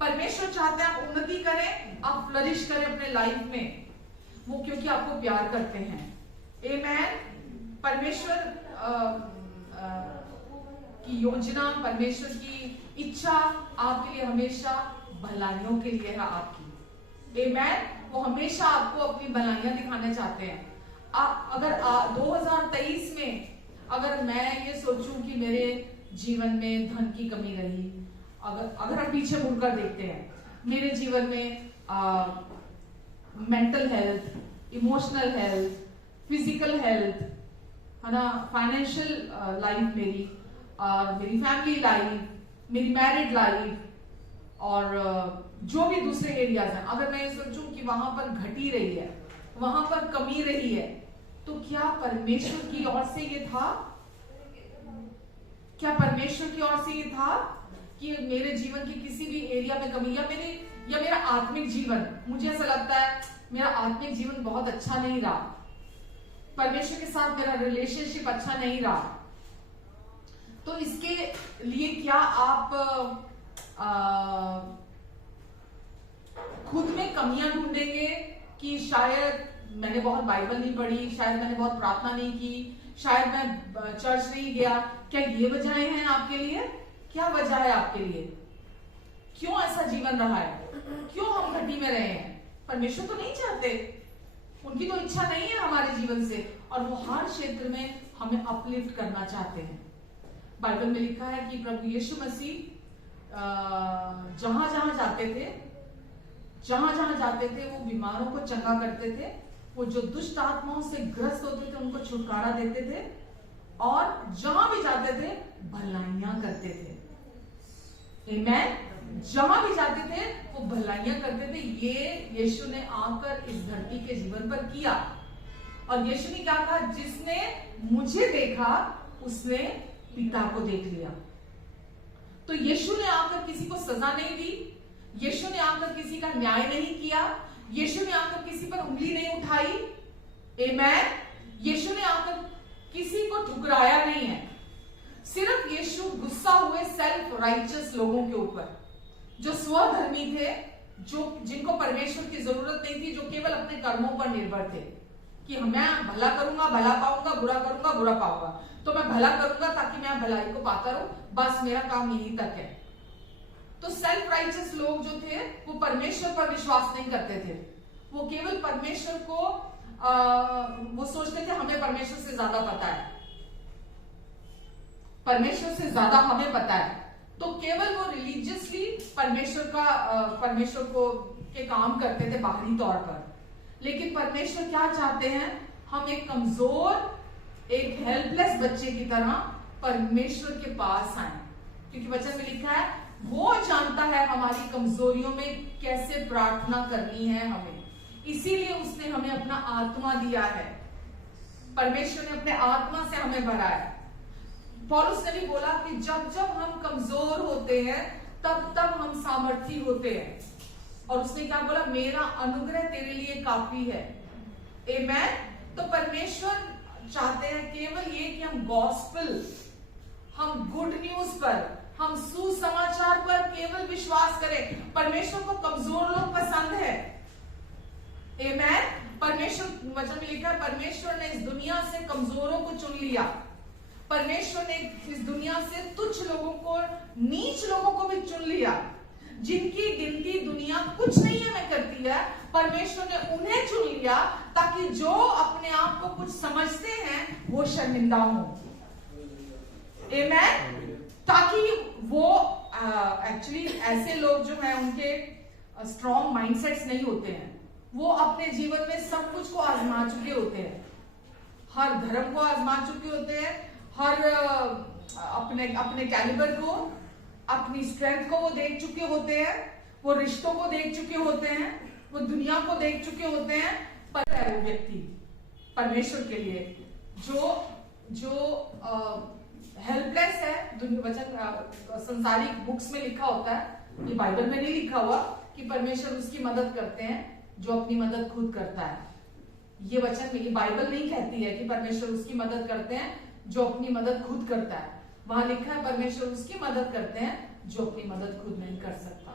परमेश्वर चाहते हैं आप उन्नति करें, आप फ्लरिश करें अपने लाइफ में, वो क्योंकि आपको प्यार करते हैं। आमेन। परमेश्वर की योजना, परमेश्वर की इच्छा आपके लिए हमेशा भलाइयों के लिए है आपकी। आमेन। वो हमेशा आपको अपनी भलाइयां दिखाना चाहते हैं। अगर 2023 में अगर मैं ये सोचूं कि मेरे जीवन में धन की कमी रही, अगर हम पीछे मुड़कर देखते हैं, मेरे जीवन में mental health, emotional health, physical health, है ना, फाइनेंशियल लाइफ मेरी, और मेरी फैमिली लाइफ, मेरी मैरिड लाइफ, और जो भी दूसरे एरियाज हैं, अगर मैं सोचूं कि वहां पर घटी रही है, वहां पर कमी रही है, तो क्या परमेश्वर की ओर से ये था? क्या परमेश्वर की ओर से ये था कि मेरे जीवन की किसी भी एरिया में कमी, या मेरा आत्मिक जीवन, मुझे ऐसा लगता है मेरा आत्मिक जीवन बहुत अच्छा नहीं रहा, परमेश्वर के साथ मेरा रिलेशनशिप अच्छा नहीं रहा, तो इसके लिए क्या आप खुद में कमियां ढूंढेंगे कि शायद मैंने बहुत बाइबल नहीं पढ़ी, शायद मैंने बहुत प्रार्थना नहीं की, शायद मैं चर्च नहीं गया? क्या ये वजहें हैं आपके लिए? क्या वजह है आपके लिए? क्यों ऐसा जीवन रहा है? क्यों हम घटी में रहे हैं? परमेश्वर तो नहीं चाहते, उनकी तो इच्छा नहीं है हमारे जीवन से, और वो हर क्षेत्र में हमें अपलिफ्ट करना चाहते हैं। बाइबल में लिखा है कि प्रभु यीशु मसीह जहां जहां जाते थे वो बीमारों को चंगा करते थे, वो जो दुष्ट आत्माओं से ग्रस्त होते थे उनको छुटकारा देते थे, और जहां भी जाते थे भलाइयां करते थे। आमेन। जहां भी जाते थे वो भलाइयां करते थे। ये यीशु ने आकर इस धरती के जीवन पर किया, और यीशु ने क्या कहा? जिसने मुझे देखा उसने पिता को देख लिया। तो यीशु ने आकर किसी को सजा नहीं दी, यीशु ने आकर किसी का न्याय नहीं किया, यीशु ने आकर किसी पर उंगली नहीं उठाई। आमेन। यीशु ने आकर किसी को ठुकराया नहीं है। सिर्फ यीशु गुस्सा हुए सेल्फ राइचस लोगों के ऊपर, जो स्वधर्मी थे, जिनको परमेश्वर की जरूरत नहीं थी, जो केवल अपने कर्मों पर निर्भर थे कि मैं भला करूंगा भला पाऊंगा, बुरा करूंगा बुरा पाऊंगा, तो मैं भला करूंगा ताकि मैं भलाई को पाता रहूं, बस मेरा काम यहीं तक है। तो सेल्फ राइचस लोग जो थे वो परमेश्वर पर विश्वास नहीं करते थे, वो केवल परमेश्वर को वो सोचते थे हमें परमेश्वर से ज्यादा पता है, परमेश्वर से ज्यादा हमें पता है। तो केवल वो रिलीजियसली परमेश्वर को के काम करते थे बाहरी तौर पर। लेकिन परमेश्वर क्या चाहते हैं? हम एक कमजोर, एक हेल्पलेस बच्चे की तरह परमेश्वर के पास आए, क्योंकि वचन में लिखा है वो जानता है हमारी कमजोरियों में कैसे प्रार्थना करनी है हमें, इसीलिए उसने हमें अपना आत्मा दिया है। परमेश्वर ने अपने आत्मा से हमें भरा है। पौलुस ने भी बोला कि जब जब हम कमजोर होते हैं तब तब हम सामर्थी होते हैं, और उसने क्या बोला? मेरा अनुग्रह तेरे लिए काफी है। आमेन। तो परमेश्वर चाहते हैं केवल ये कि हम गॉस्पेल, हम गुड न्यूज पर, हम सुसमाचार पर केवल विश्वास करें। परमेश्वर को कमजोर लोग पसंद है। आमेन। परमेश्वर, वचन में लिखा है परमेश्वर ने इस दुनिया से कमजोरों को चुन लिया, परमेश्वर ने इस दुनिया से तुच्छ लोगों को, नीच लोगों को भी चुन लिया, जिनकी गिनती दुनिया कुछ नहीं है में करती है। परमेश्वर ने उन्हें चुन लिया ताकि जो अपने आप को कुछ समझते हैं वो शर्मिंदा हो। आमेन। ताकि वो एक्चुअली ऐसे लोग जो हैं उनके स्ट्रॉन्ग माइंडसेट्स नहीं होते हैं, वो अपने जीवन में सब कुछ को आजमा चुके होते हैं, हर धर्म को आजमा चुके होते हैं, हर अपने कैलिबर को, अपनी स्ट्रेंथ को वो देख चुके होते हैं, वो रिश्तों को देख चुके होते हैं, वो दुनिया को देख चुके होते हैं। पर है वो व्यक्ति परमेश्वर के लिए जो हेल्पलेस है। वचन संसारिक बुक्स में लिखा होता है, ये बाइबल में नहीं लिखा हुआ कि परमेश्वर उसकी मदद करते हैं जो अपनी मदद खुद करता है। ये वचन में, ये बाइबल नहीं कहती है कि परमेश्वर उसकी मदद करते हैं जो अपनी मदद खुद करता है। वहां लिखा है परमेश्वर उसकी मदद करते हैं जो अपनी मदद खुद नहीं कर सकता।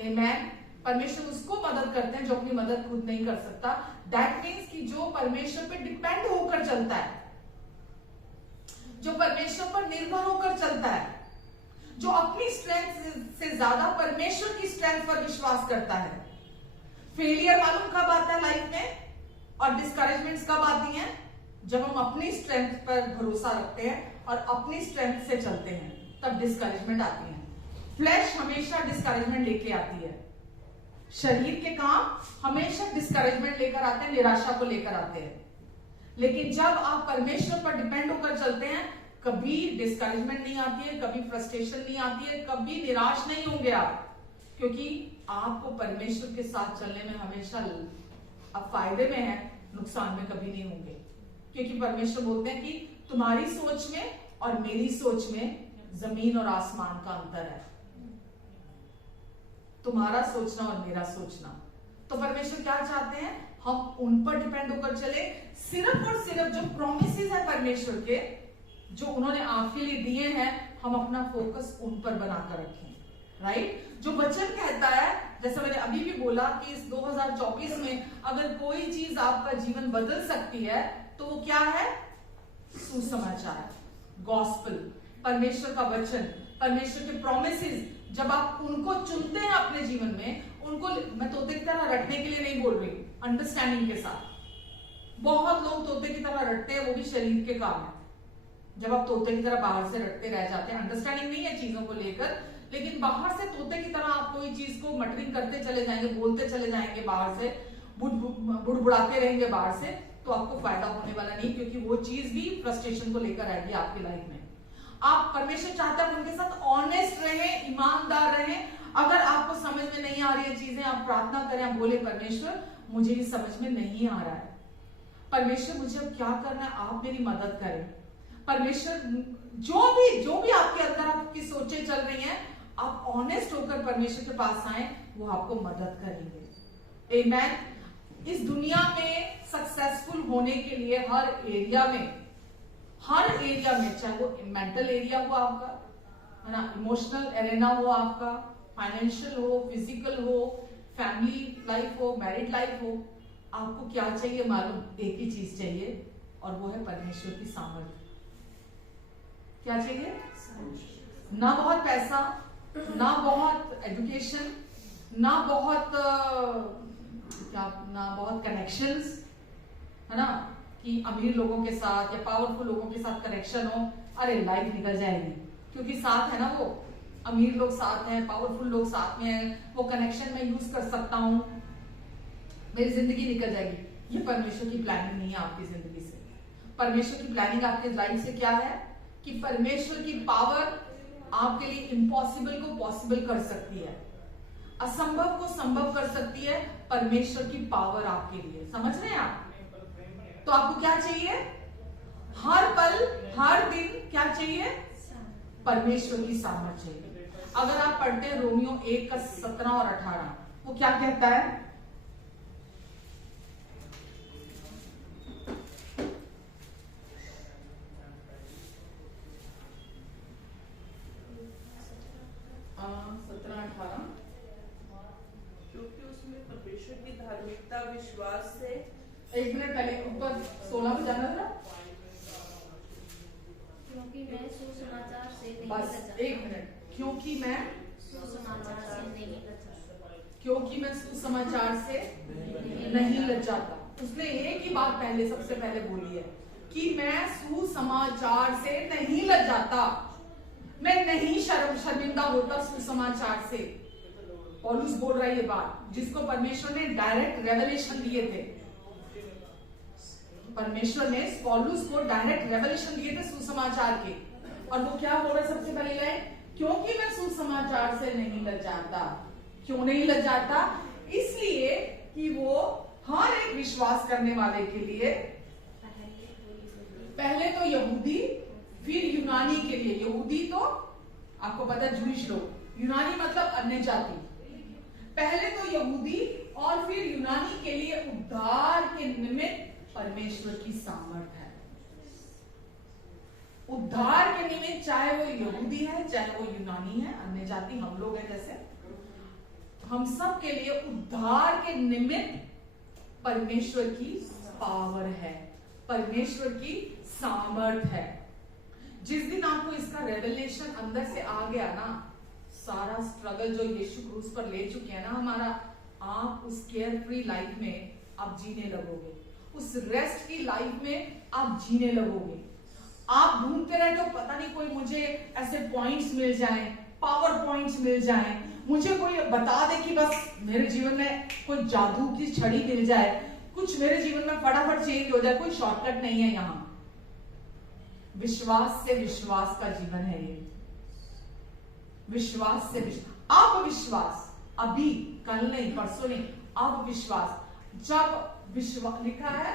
आमेन। परमेश्वर उसको मदद करते हैं जो अपनी मदद खुद नहीं कर सकता। दैट मीन्स कि जो परमेश्वर पे डिपेंड होकर चलता है, जो परमेश्वर पर निर्भर होकर चलता है, जो अपनी स्ट्रेंथ से ज्यादा परमेश्वर की स्ट्रेंथ पर विश्वास करता है। फेलियर मालूम कब आता है लाइफ में, और डिस्करेजमेंट्स कब आती हैं? जब हम अपनी स्ट्रेंथ पर भरोसा रखते हैं और अपनी स्ट्रेंथ से चलते हैं, तब डिस्करेजमेंट आती है। फ्लैश हमेशा डिस्करेजमेंट लेके आती है, शरीर के काम हमेशा डिस्करेजमेंट लेकर आते हैं, निराशा को लेकर आते हैं। लेकिन जब आप परमेश्वर पर डिपेंड होकर चलते हैं कभी डिस्करेजमेंट नहीं आती है, कभी फ्रस्ट्रेशन नहीं आती है, कभी निराश नहीं होंगे आप, क्योंकि आपको परमेश्वर के साथ चलने में हमेशा आप फायदे में है, नुकसान में कभी नहीं होंगे। क्योंकि परमेश्वर बोलते हैं कि तुम्हारी सोच में और मेरी सोच में जमीन और आसमान का अंतर है, तुम्हारा सोचना और मेरा सोचना। तो परमेश्वर क्या चाहते हैं, हम उन पर डिपेंड होकर चले, सिर्फ और सिर्फ जो प्रोमिसेस है परमेश्वर के, जो उन्होंने आपके लिए दिए हैं, हम अपना फोकस उन पर बनाकर रखें, राइट। जो वचन कहता है, जैसे मैंने अभी भी बोला कि इस 2024 में अगर कोई चीज आपका जीवन बदल सकती है तो वो क्या है, सुसमाचार, गॉस्पेल, परमेश्वर का वचन, परमेश्वर के प्रोमिसेस। जब आप उनको चुनते हैं अपने जीवन में, उनको, मैं तोते की तरह रटने के लिए नहीं बोल रही, अंडरस्टैंडिंग के साथ। बहुत लोग तोते की तरह रटते हैं, वो भी शरीर के काम है। जब आप तोते की तरह बाहर से रटते रह जाते हैं, अंडरस्टैंडिंग नहीं है चीजों को लेकर, लेकिन बाहर से तोते की तरह आप कोई चीज को मटरिंग करते चले जाएंगे, बोलते चले जाएंगे, बाहर से बुड़बुड़ाते रहेंगे बाहर से, तो आपको फायदा होने वाला नहीं, क्योंकि वो चीज भी फ्रस्ट्रेशन को लेकर आएगी आपकी लाइफ में। आप, परमेश्वर चाहता है उनके साथ ऑनेस्ट रहें, ईमानदार रहें। अगर आपको समझ में नहीं आ रही है चीजें, आप प्रार्थना करें, आप बोले परमेश्वर मुझे ये समझ में नहीं आ रहा है, परमेश्वर मुझे अब क्या करना है, आप मेरी मदद करें। परमेश्वर जो भी आपके अंदर आपकी सोचें चल रही हैं, आप ऑनेस्ट होकर परमेश्वर के पास आए, वो आपको मदद करेंगे। आमेन। इस दुनिया में सक्सेसफुल होने के लिए हर एरिया में, चाहे वो मेंटल एरिया हो आपका, है ना, इमोशनल एरेना हो आपका, फाइनेंशियल हो, फिजिकल हो, फैमिली लाइफ हो, मैरिड लाइफ हो, आपको क्या चाहिए मालूम, एक ही चीज चाहिए, और वो है परमेश्वर की सामर्थ्य। क्या चाहिए, ना बहुत पैसा, ना बहुत एजुकेशन, ना बहुत कनेक्शंस, है ना, कि अमीर लोगों के साथ या पावरफुल लोगों के साथ कनेक्शन हो, अरे लाइफ निकल जाएगी, क्योंकि साथ है ना, वो अमीर लोग साथ हैं, पावरफुल लोग साथ में हैं, वो कनेक्शन मैं यूज कर सकता हूं, मेरी जिंदगी निकल जाएगी। ये परमेश्वर की प्लानिंग नहीं है आपकी जिंदगी से। परमेश्वर की प्लानिंग आपकी लाइफ से क्या है कि परमेश्वर की पावर आपके लिए इम्पॉसिबल को पॉसिबल कर सकती है, असंभव को संभव कर सकती है, परमेश्वर की पावर आपके लिए। समझ रहे हैं आप? तो आपको क्या चाहिए, हर पल हर दिन क्या चाहिए, परमेश्वर की सामर्थ चाहिए। अगर आप पढ़ते हैं रोमियो 1 का 17 और 18, वो क्या कहता है, क्योंकि उसमें परमेश्वर की धार्मिकता विश्वास से, एक मिनट पहले ऊपर 16 पे जाना था, क्योंकि मैं सुसमाचार से नहीं बस लजा, एक मिनट, क्योंकि मैं सुसमाचार से नहीं लजा, क्योंकि मैं सुसमाचार से नहीं लजाता। उसने एक ही बात पहले, सबसे पहले बोली है कि मैं सुसमाचार से नहीं लजाता, मैं नहीं शर्मिंदा होता सुसमाचार से। पौलुस बोल रहा है ये बात, जिसको परमेश्वर ने डायरेक्ट रेवलेशन दिए थे। परमेश्वर ने पौलुस को डायरेक्ट रेवलेशन दिए थे सुसमाचार के, और वो क्या बोल रहा है सबसे पहले लाइन, क्योंकि मैं सुसमाचार से नहीं लजाता। क्यों नहीं लजाता? इसलिए कि वो हर एक विश्वास करने वाले के लिए, पहले तो यहूदी फिर यूनानी के लिए, यहूदी तो आपको पता है जूइश लोग, यूनानी मतलब अन्य जाति, पहले तो यहूदी और फिर यूनानी के लिए उद्धार के निमित्त परमेश्वर की सामर्थ है। उद्धार के निमित्त, चाहे वो यहूदी है चाहे वो यूनानी है, अन्य जाति हम लोग हैं, जैसे हम सब के लिए उद्धार के निमित्त परमेश्वर की पावर है, परमेश्वर की सामर्थ है। जिस दिन आपको इसका रेवलेशन अंदर से आ गया ना, सारा स्ट्रगल जो यीशु क्रूस पर ले चुके हैं ना हमारा, आप उस केयर फ्री लाइफ में आप जीने लगोगे, उस रेस्ट की लाइफ में आप जीने लगोगे। आप ढूंढते रहते हो, पता नहीं कोई मुझे ऐसे पॉइंट्स मिल जाएं, पावर पॉइंट्स मिल जाएं, मुझे कोई बता दे कि बस मेरे जीवन में कोई जादू की छड़ी मिल जाए, कुछ मेरे जीवन में फटाफट चेंज हो जाए। कोई शॉर्टकट नहीं है यहाँ। विश्वास से विश्वास का जीवन है ये। विश्वास से विश्वास, अब विश्वास, अभी, कल नहीं, परसों नहीं, अब विश्वास। जब विश्वास लिखा है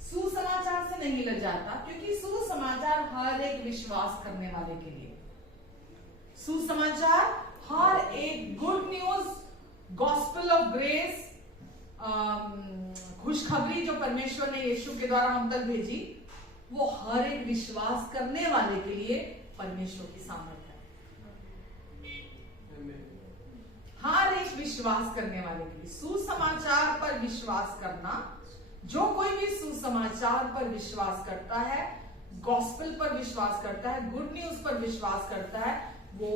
सुसमाचार से नहीं लग जाता, क्योंकि सुसमाचार हर एक विश्वास करने वाले के लिए, सुसमाचार हर एक good news, gospel of grace, खुशखबरी जो परमेश्वर ने यीशु के द्वारा हम तक भेजी, वो हर एक विश्वास करने वाले के लिए परमेश्वर की सामर्थ है। हर एक विश्वास करने वाले के लिए सुसमाचार पर विश्वास करना, जो कोई भी सुसमाचार पर विश्वास करता है, गॉस्पेल पर विश्वास करता है, गुड न्यूज पर विश्वास करता है, वो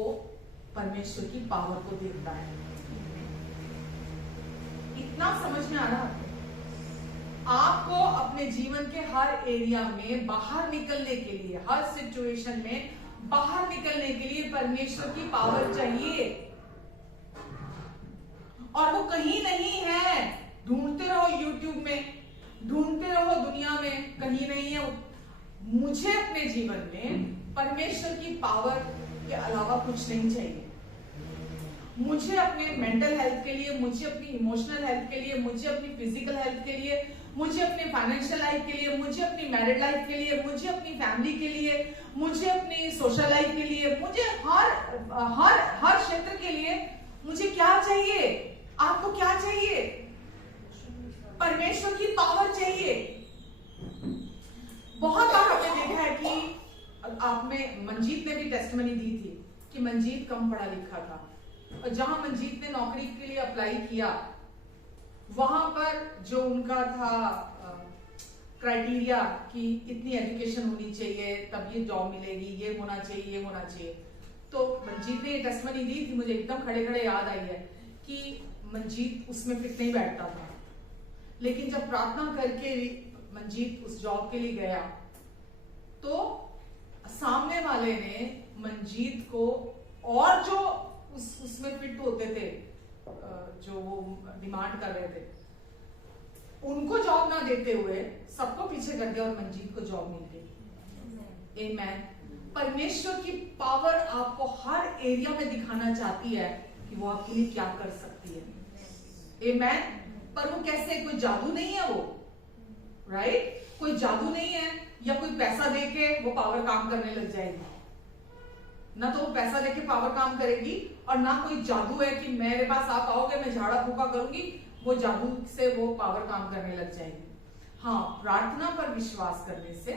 परमेश्वर की पावर को देखता है। इतना समझ में आ रहा है आपको? अपने जीवन के हर एरिया में बाहर निकलने के लिए, हर सिचुएशन में बाहर निकलने के लिए परमेश्वर की पावर चाहिए, और वो कहीं नहीं है। ढूंढते रहो यूट्यूब में, ढूंढते रहो दुनिया में, कहीं नहीं है। मुझे अपने जीवन में परमेश्वर की पावर के अलावा कुछ नहीं चाहिए। मुझे अपने मेंटल हेल्थ के लिए, मुझे अपनी इमोशनल हेल्थ के लिए, मुझे अपनी फिजिकल हेल्थ के लिए, मुझे अपनी फाइनेंशियल लाइफ के लिए, मुझे अपनी मैरिड लाइफ के लिए, मुझे अपनी फैमिली के लिए, मुझे अपनी सोशल लाइफ के लिए, मुझे हर क्षेत्र के लिए मुझे क्या चाहिए? आपको क्या चाहिए? परमेश्वर की पावर चाहिए। बहुत बार आपने देखा है कि आपने, मंजीत ने भी टेस्टमनी दी थी कि मंजीत कम पढ़ा लिखा था, और जहां मंजीत ने नौकरी के लिए अप्लाई किया, वहां पर जो उनका था क्राइटेरिया कि इतनी एजुकेशन होनी चाहिए तब ये जॉब मिलेगी, ये होना चाहिए, ये होना चाहिए, तो मंजीत ने टेस्टमनी दी थी। मुझे एकदम खड़े खड़े याद आई है कि मंजीत उसमें फिट नहीं बैठता था, लेकिन जब प्रार्थना करके मंजीत उस जॉब के लिए गया, तो सामने वाले ने मंजीत को, और जो उसमें फिट होते थे, जो वो डिमांड कर रहे थे, उनको जॉब ना देते हुए सबको पीछे कर दिया और मंजीत को जॉब मिल गई। आमेन। परमेश्वर की पावर आपको हर एरिया में दिखाना चाहती है कि वो आपके लिए क्या कर सकती है। आमेन। पर वो कैसे? कोई जादू नहीं है वो, राइट? कोई जादू नहीं है, या कोई पैसा देके वो पावर काम करने लग जाएगी। ना तो वो पैसा देके पावर काम करेगी, और ना कोई जादू है कि मेरे पास आप आओगे, मैं झाड़ा फूका करूंगी, वो जादू से वो पावर काम करने लग जाएगी। हाँ, प्रार्थना पर विश्वास करने से,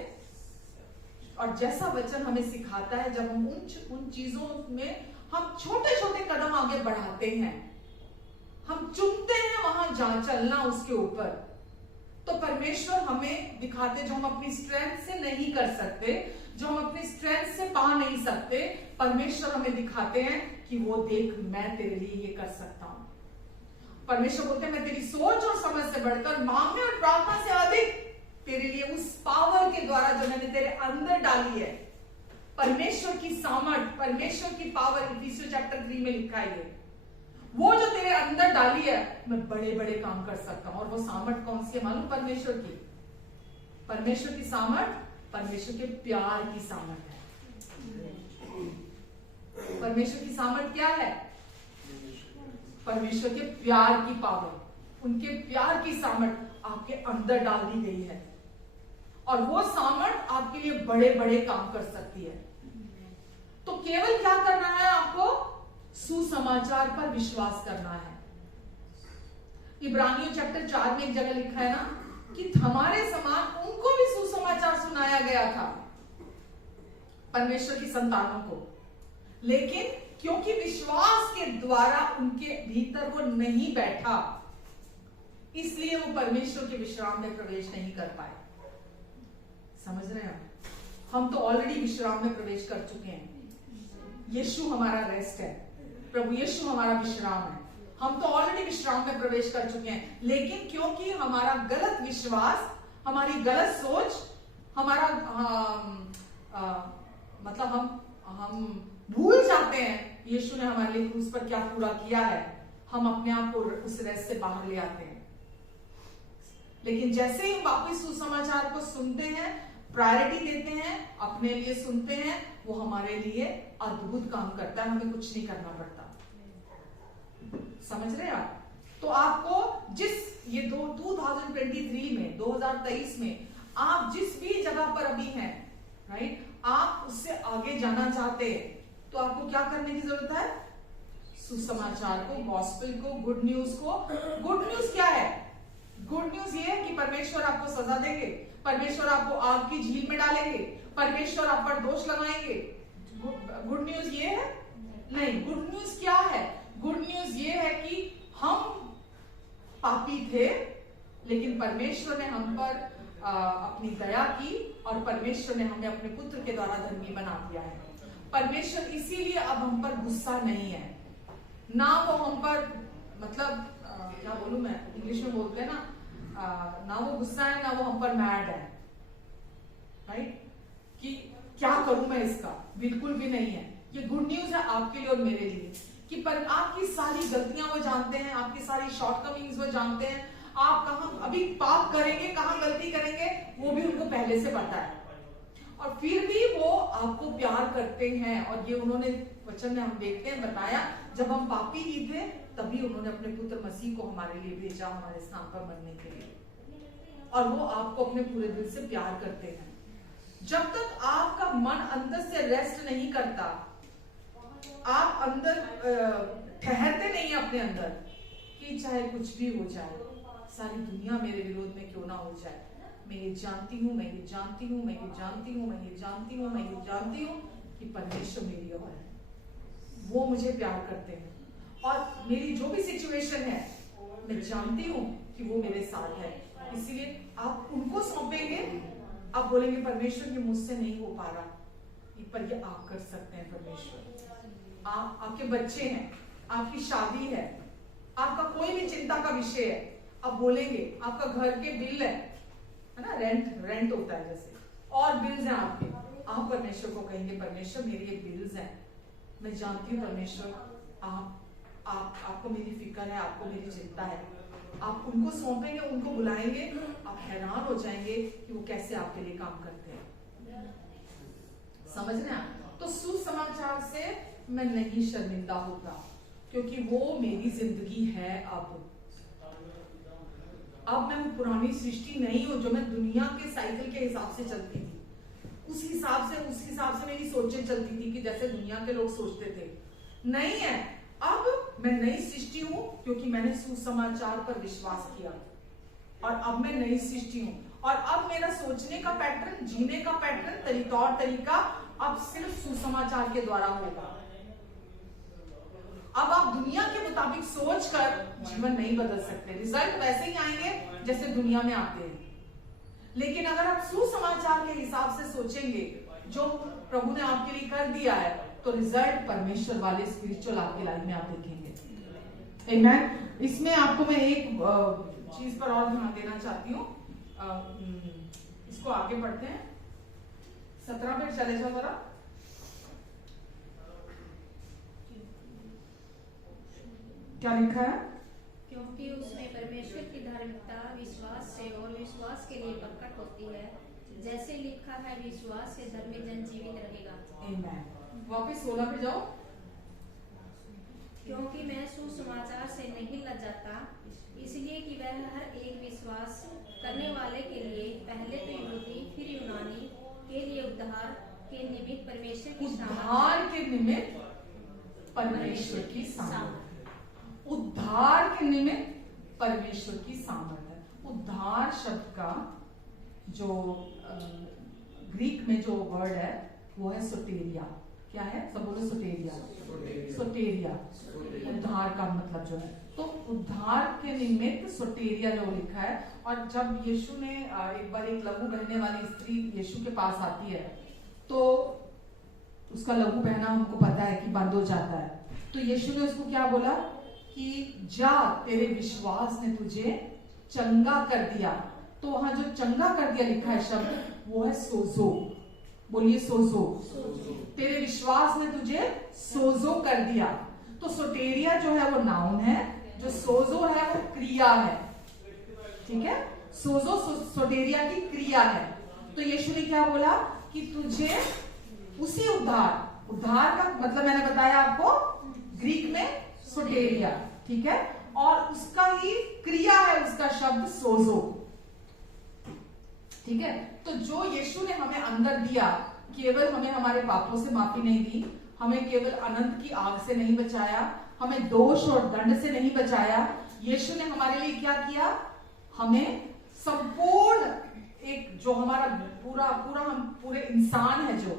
और जैसा वचन हमें सिखाता है, जब हम उन चीजों में हम छोटे छोटे कदम आगे बढ़ाते हैं, हम चुनते हैं वहां जहां चलना उसके ऊपर, तो परमेश्वर हमें दिखाते, जो हम अपनी स्ट्रेंथ से नहीं कर सकते, जो हम अपनी स्ट्रेंथ से पा नहीं सकते, परमेश्वर हमें दिखाते हैं कि वो देख, मैं तेरे लिए ये कर सकता हूं। परमेश्वर बोलते हैं, मैं तेरी सोच और समझ से बढ़कर, मांगने और प्रार्थना से अधिक तेरे लिए उस पावर के द्वारा जो मैंने तेरे अंदर डाली है, परमेश्वर की सामर्थ, परमेश्वर की पावर, इफिसियों चैप्टर 3 में लिखा है, वो जो तेरे अंदर डाली है, मैं बड़े बड़े काम कर सकता हूं। और वो सामर्थ कौन सी है मालूम? परमेश्वर की। परमेश्वर की सामर्थ परमेश्वर के प्यार की सामर्थ है। परमेश्वर की सामर्थ क्या है? परमेश्वर के प्यार की पावर, उनके प्यार की सामर्थ आपके अंदर डाल दी गई है, और वो सामर्थ आपके लिए बड़े बड़े काम कर सकती है। तो केवल क्या करना है आपको? सुसमाचार पर विश्वास करना है। इब्रानियों चैप्टर 4 में एक जगह लिखा है ना कि हमारे समान उनको भी सुसमाचार सुनाया गया था, परमेश्वर की संतानों को, लेकिन क्योंकि विश्वास के द्वारा उनके भीतर वो नहीं बैठा, इसलिए वो परमेश्वर के विश्राम में प्रवेश नहीं कर पाए। समझ रहे हैं? हम तो ऑलरेडी विश्राम में प्रवेश कर चुके हैं। यीशु हमारा रेस्ट है, प्रभु यीशु हमारा विश्राम है। हम तो ऑलरेडी विश्राम में प्रवेश कर चुके हैं, लेकिन क्योंकि हमारा गलत विश्वास, हमारी गलत सोच, हमारा मतलब हम भूल जाते हैं यीशु ने हमारे लिए क्रूस पर क्या पूरा किया है, हम अपने आप को उस रेस्ट से बाहर ले आते हैं। लेकिन जैसे ही वापस सुसमाचार को सुनते हैं, प्रायोरिटी देते हैं, अपने लिए सुनते हैं, वो हमारे लिए अद्भुत काम करता है, हमें कुछ नहीं करना पड़ता। समझ रहे हैं आप? तो आपको जिस ये 2023 में 2023 में आप जिस भी जगह पर अभी हैं, राइट, आप उससे आगे जाना चाहते हैं, तो आपको क्या करने की जरूरत है? सुसमाचार को, गॉस्पेल को, गुड न्यूज को। गुड न्यूज क्या है? गुड न्यूज ये है कि परमेश्वर आपको सजा देंगे, परमेश्वर आपको आग की झील में डालेंगे, परमेश्वर आप पर दोष लगाएंगे। गुड न्यूज ये है? नहीं। गुड न्यूज क्या है? गुड न्यूज ये है कि हम पापी थे, लेकिन परमेश्वर ने हम पर अपनी दया की और परमेश्वर ने हमें अपने पुत्र के द्वारा धर्मी बना दिया है। परमेश्वर इसीलिए अब हम पर गुस्सा नहीं है, ना वो हम पर मतलब क्या बोलूं मैं, इंग्लिश में बोलते हैं ना वो गुस्सा है, ना वो हम पर मैड है, राइट, कि क्या करूं मैं इसका, बिल्कुल भी नहीं है। ये गुड न्यूज है आपके लिए और मेरे लिए कि पर आपकी सारी गलतियां वो जानते हैं, आपकी सारी शॉर्टकमिंग्स वो जानते हैं, आप कहां अभी पाप करेंगे, कहां गलती करेंगे, वो भी उनको पहले से पता है, और फिर भी वो आपको प्यार करते हैं। और ये उन्होंने वचन में हम देखते हैं बताया, जब हम पापी ही थे तभी उन्होंने अपने पुत्र मसीह को हमारे लिए भेजा, हमारे स्थान पर मरने के लिए, और वो आपको अपने पूरे दिल से प्यार करते हैं। जब तक आपका मन अंदर से रेस्ट नहीं करता, आप अंदर ठहरते नहीं अपने अंदर कि चाहे कुछ भी हो जाए, सारी दुनिया मेरे विरोध में क्यों ना हो जाए, मैं ये जानती हूँ, मैं ये जानती हूँ, मैं ये जानती हूँ, मैं ये जानती हूँ, मैं ये जानती हूँ कि परमेश्वर मेरी ओर है, वो मुझे प्यार करते हैं, और मेरी जो भी सिचुएशन है मैं जानती हूँ कि वो मेरे साथ है। इसलिए आप उनको सौंपेंगे, आप बोलेंगे परमेश्वर ये मुझसे नहीं हो पा रहा, पर ये आप कर सकते हैं। परमेश्वर आपके बच्चे हैं, आपकी शादी है, आपका कोई भी चिंता का विषय है, आप बोलेंगे, आपका घर के बिल है ना, रेंट होता है जैसे, और बिल्स हैं आपके, आप परमेश्वर को कहेंगे परमेश्वर मेरे ये बिल्स हैं, मैं जानती हूँ परमेश्वर आपको मेरी फिक्र है, आपको मेरी चिंता है। आप उनको सौंपेंगे, उनको बुलाएंगे, आप हैरान हो जाएंगे कि वो कैसे आपके लिए काम करते हैं। समझ रहे हैं? तो सुसमाचार से मैं नहीं शर्मिंदा होता, क्योंकि वो मेरी जिंदगी है। अब मैं वो पुरानी सृष्टि नहीं हूं जो मैं दुनिया के साइकिल के हिसाब से चलती थी, उस हिसाब से मेरी सोचें चलती थी कि जैसे दुनिया के लोग सोचते थे। नहीं है, अब मैं नई सृष्टि हूं क्योंकि मैंने सुसमाचार पर विश्वास किया, और अब मैं नई सृष्टि हूं, और अब मेरा सोचने का पैटर्न, जीने का पैटर्न, तौर तरीका अब सिर्फ सुसमाचार के द्वारा होगा। अब आप दुनिया के मुताबिक सोचकर जीवन नहीं बदल सकते, रिजल्ट वैसे ही आएंगे जैसे दुनिया में आते हैं। लेकिन अगर आप सुसमाचार के हिसाब से सोचेंगे जो प्रभु ने आपके लिए कर दिया है, तो रिजल्ट परमेश्वर वाले स्पिरिचुअल आपकी लाइफ में आप देखेंगे। आमेन। इसमें आपको मैं एक चीज पर और ध्यान देना चाहती हूँ, इसको आगे पढ़ते हैं। 17 पे चले जाओ जरा। क्या लिखा है? क्योंकि उसमें परमेश्वर की धार्मिकता विश्वास से और विश्वास के लिए प्रकट होती है, जैसे लिखा है विश्वास से धर्मी जन जीवित रहेगा। आमेन। वापस 16 पे जाओ। क्योंकि मैं सुसमाचार से नहीं लजाता, इसलिए कि वह हर एक विश्वास करने वाले के लिए, पहले तो यहूदी फिर यूनानी के लिए उद्धार के निमित्त परमेश्वर की उद्धार के निमित्त परमेश्वर की सामर्थ, उद्धार के निमित्त परमेश्वर की सामर्थ है। उद्धार शब्द का जो ग्रीक में जो वर्ड है वो है सोटेरिया। क्या है? सब बोलो सोटेरिया। सोटेरिया उद्धार का मतलब जो है, तो उद्धार के निमित्त सोटेरिया जो लिखा है। और जब यीशु ने एक बार एक लहू बहने वाली स्त्री यीशु के पास आती है, तो उसका लहू बहना हमको पता है कि बंद हो जाता है, तो यीशु ने उसको क्या बोला कि जा, तेरे विश्वास ने तुझे चंगा कर दिया। तो वहां जो चंगा कर दिया लिखा है शब्द, वो है सोजो। बोलिए सोजो। तेरे विश्वास ने तुझे सोजो कर दिया। तो सोटेरिया जो है वो नाउन है, जो सोजो है वो क्रिया है। ठीक है, सोजो सोटेरिया की क्रिया है। तो यीशु ने क्या बोला कि तुझे उसी उद्धार का मतलब मैंने बताया आपको ग्रीक में सोटेरिया, ठीक है, और उसका ही क्रिया है उसका शब्द सोजो, ठीक है। तो जो यीशु ने हमें अंदर दिया, केवल हमें हमारे पापों से माफी नहीं दी, हमें केवल अनंत की आग से नहीं बचाया, हमें दोष और दंड से नहीं बचाया, यीशु ने हमारे लिए क्या किया, हमें संपूर्ण एक जो हमारा पूरा हम पूरे इंसान है जो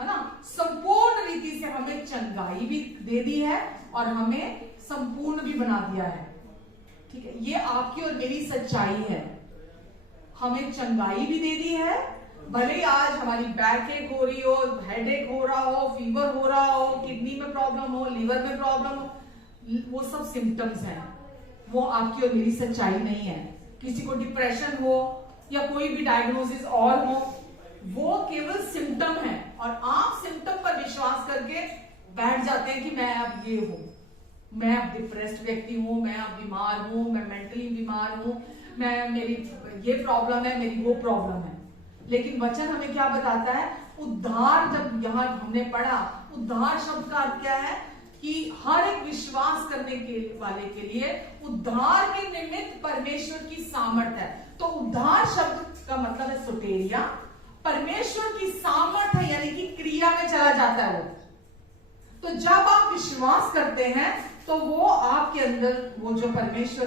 है ना, संपूर्ण रीति से हमें चंगाई भी दे दी है और हमें संपूर्ण भी बना दिया है, ठीक है। ये आपकी और मेरी सच्चाई है, हमें चंगाई भी दे दी है। भले ही आज हमारी बैक एक हो रही हो, हेडेक हो रहा हो, फीवर हो रहा हो, किडनी में प्रॉब्लम हो, लिवर में प्रॉब्लम हो, वो सब सिम्टम्स हैं, वो आपकी और मेरी सच्चाई नहीं है। किसी को डिप्रेशन हो या कोई भी डायग्नोसिस और हो, वो केवल सिम्टम है और आप सिम्टम पर विश्वास करके बैठ जाते हैं कि मैं अब ये हूं, मैं अब डिप्रेस्ड व्यक्ति हूं, मैं अब बीमार हूं, मैं मेंटली बीमार हूं, मैं मेरी ये प्रॉब्लम है, मेरी वो प्रॉब्लम है। लेकिन वचन हमें क्या बताता है, उद्धार, जब यहां हमने पढ़ा, उद्धार शब्द का अर्थ क्या है कि हर एक विश्वास करने के वाले के लिए उद्धार के निमित्त परमेश्वर की सामर्थ है। तो उद्धार शब्द का मतलब है सोटेरिया, परमेश्वर की सामर्थ है, यानी कि क्रिया में चला जाता है वो। तो जब आप विश्वास करते हैं तो वो आपके अंदर वो जो परमेश्वर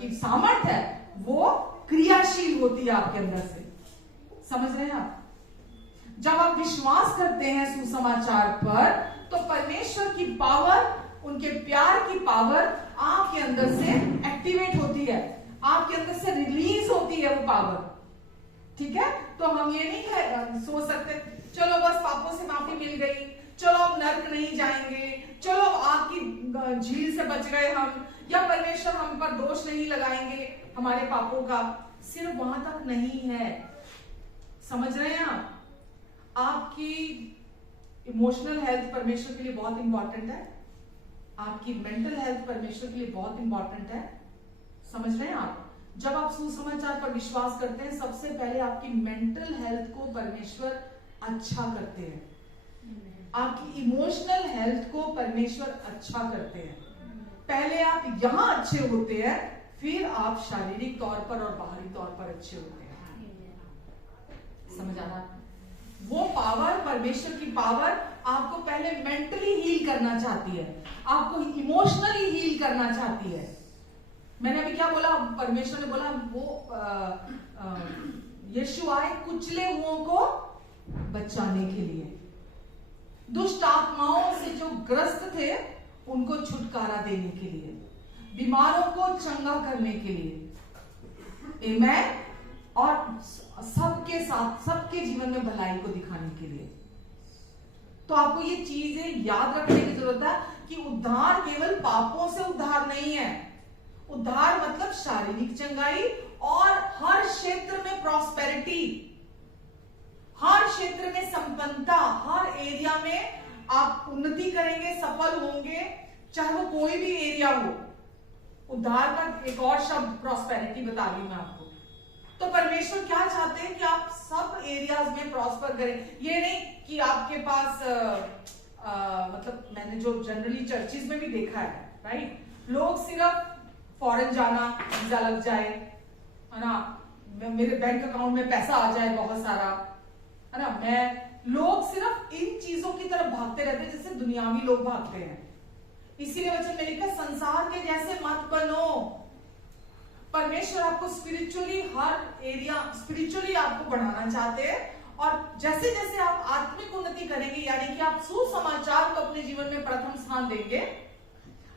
की सामर्थ है वो क्रियाशील होती है आपके अंदर से, समझ रहे हैं आप। जब आप विश्वास करते हैं सुसमाचार पर तो परमेश्वर की पावर, उनके प्यार की पावर आपके अंदर से एक्टिवेट होती है, आपके अंदर से रिलीज होती है वो पावर, ठीक है। तो हम ये नहीं सोच सकते चलो बस पापों से माफी मिल गई, चलो अब नर्क नहीं जाएंगे, चलो अब आग की झील से बच गए हम, या परमेश्वर हम पर दोष नहीं लगाएंगे हमारे पापों का। सिर्फ वहां तक नहीं है, समझ रहे हैं आप। आपकी इमोशनल हेल्थ परमेश्वर के लिए बहुत इंपॉर्टेंट है, आपकी मेंटल हेल्थ परमेश्वर के लिए बहुत इंपॉर्टेंट है, समझ रहे हैं आप। जब आप सुसमाचार पर विश्वास करते हैं, सबसे पहले आपकी मेंटल हेल्थ को परमेश्वर अच्छा करते हैं, आपकी इमोशनल हेल्थ को परमेश्वर अच्छा करते हैं। पहले आप यहां अच्छे होते हैं, फिर आप शारीरिक तौर पर और बाहरी तौर पर अच्छे होते हैं, समझ आना। वो पावर, परमेश्वर की पावर आपको पहले मेंटली हील करना चाहती है, आपको इमोशनली हील करना चाहती है। मैंने अभी क्या बोला, परमेश्वर ने बोला वो यीशु आए कुचले हुओं को बचाने के लिए, दुष्ट आत्माओं से जो ग्रस्त थे उनको छुटकारा देने के लिए, बीमारों को चंगा करने के लिए, आमेन, और सबके साथ सबके जीवन में भलाई को दिखाने के लिए। तो आपको ये चीजें याद रखने की जरूरत है कि उद्धार केवल पापों से उद्धार नहीं है, उद्धार मतलब शारीरिक चंगाई और हर क्षेत्र में प्रॉस्पेरिटी, हर क्षेत्र में संपन्नता, हर एरिया में आप उन्नति करेंगे, सफल होंगे, चाहे वो कोई भी एरिया हो। उद्धार का एक और शब्द प्रॉस्पेरिटी बता रही हूं मैं आपको। तो परमेश्वर क्या चाहते हैं कि आप सब एरियाज में प्रॉस्पर करें। ये नहीं कि आपके पास मतलब मैंने जो जनरली चर्चिज में भी देखा है, राइट, लोग सिर्फ फॉरेन जाना, वीजा लग जाए, है ना, मेरे बैंक अकाउंट में पैसा आ जाए बहुत सारा, है ना, लोग सिर्फ इन चीजों की तरफ भागते रहते हैं जैसे दुनियावी लोग भागते हैं। इसीलिए वचन में लिखा, संसार के जैसे मत बनो। परमेश्वर आपको स्पिरिचुअली हर एरिया स्पिरिचुअली आपको बढ़ाना चाहते हैं, और जैसे जैसे आप आत्मिक उन्नति करेंगे, यानी कि आप सुसमाचार को अपने जीवन में प्रथम स्थान देंगे,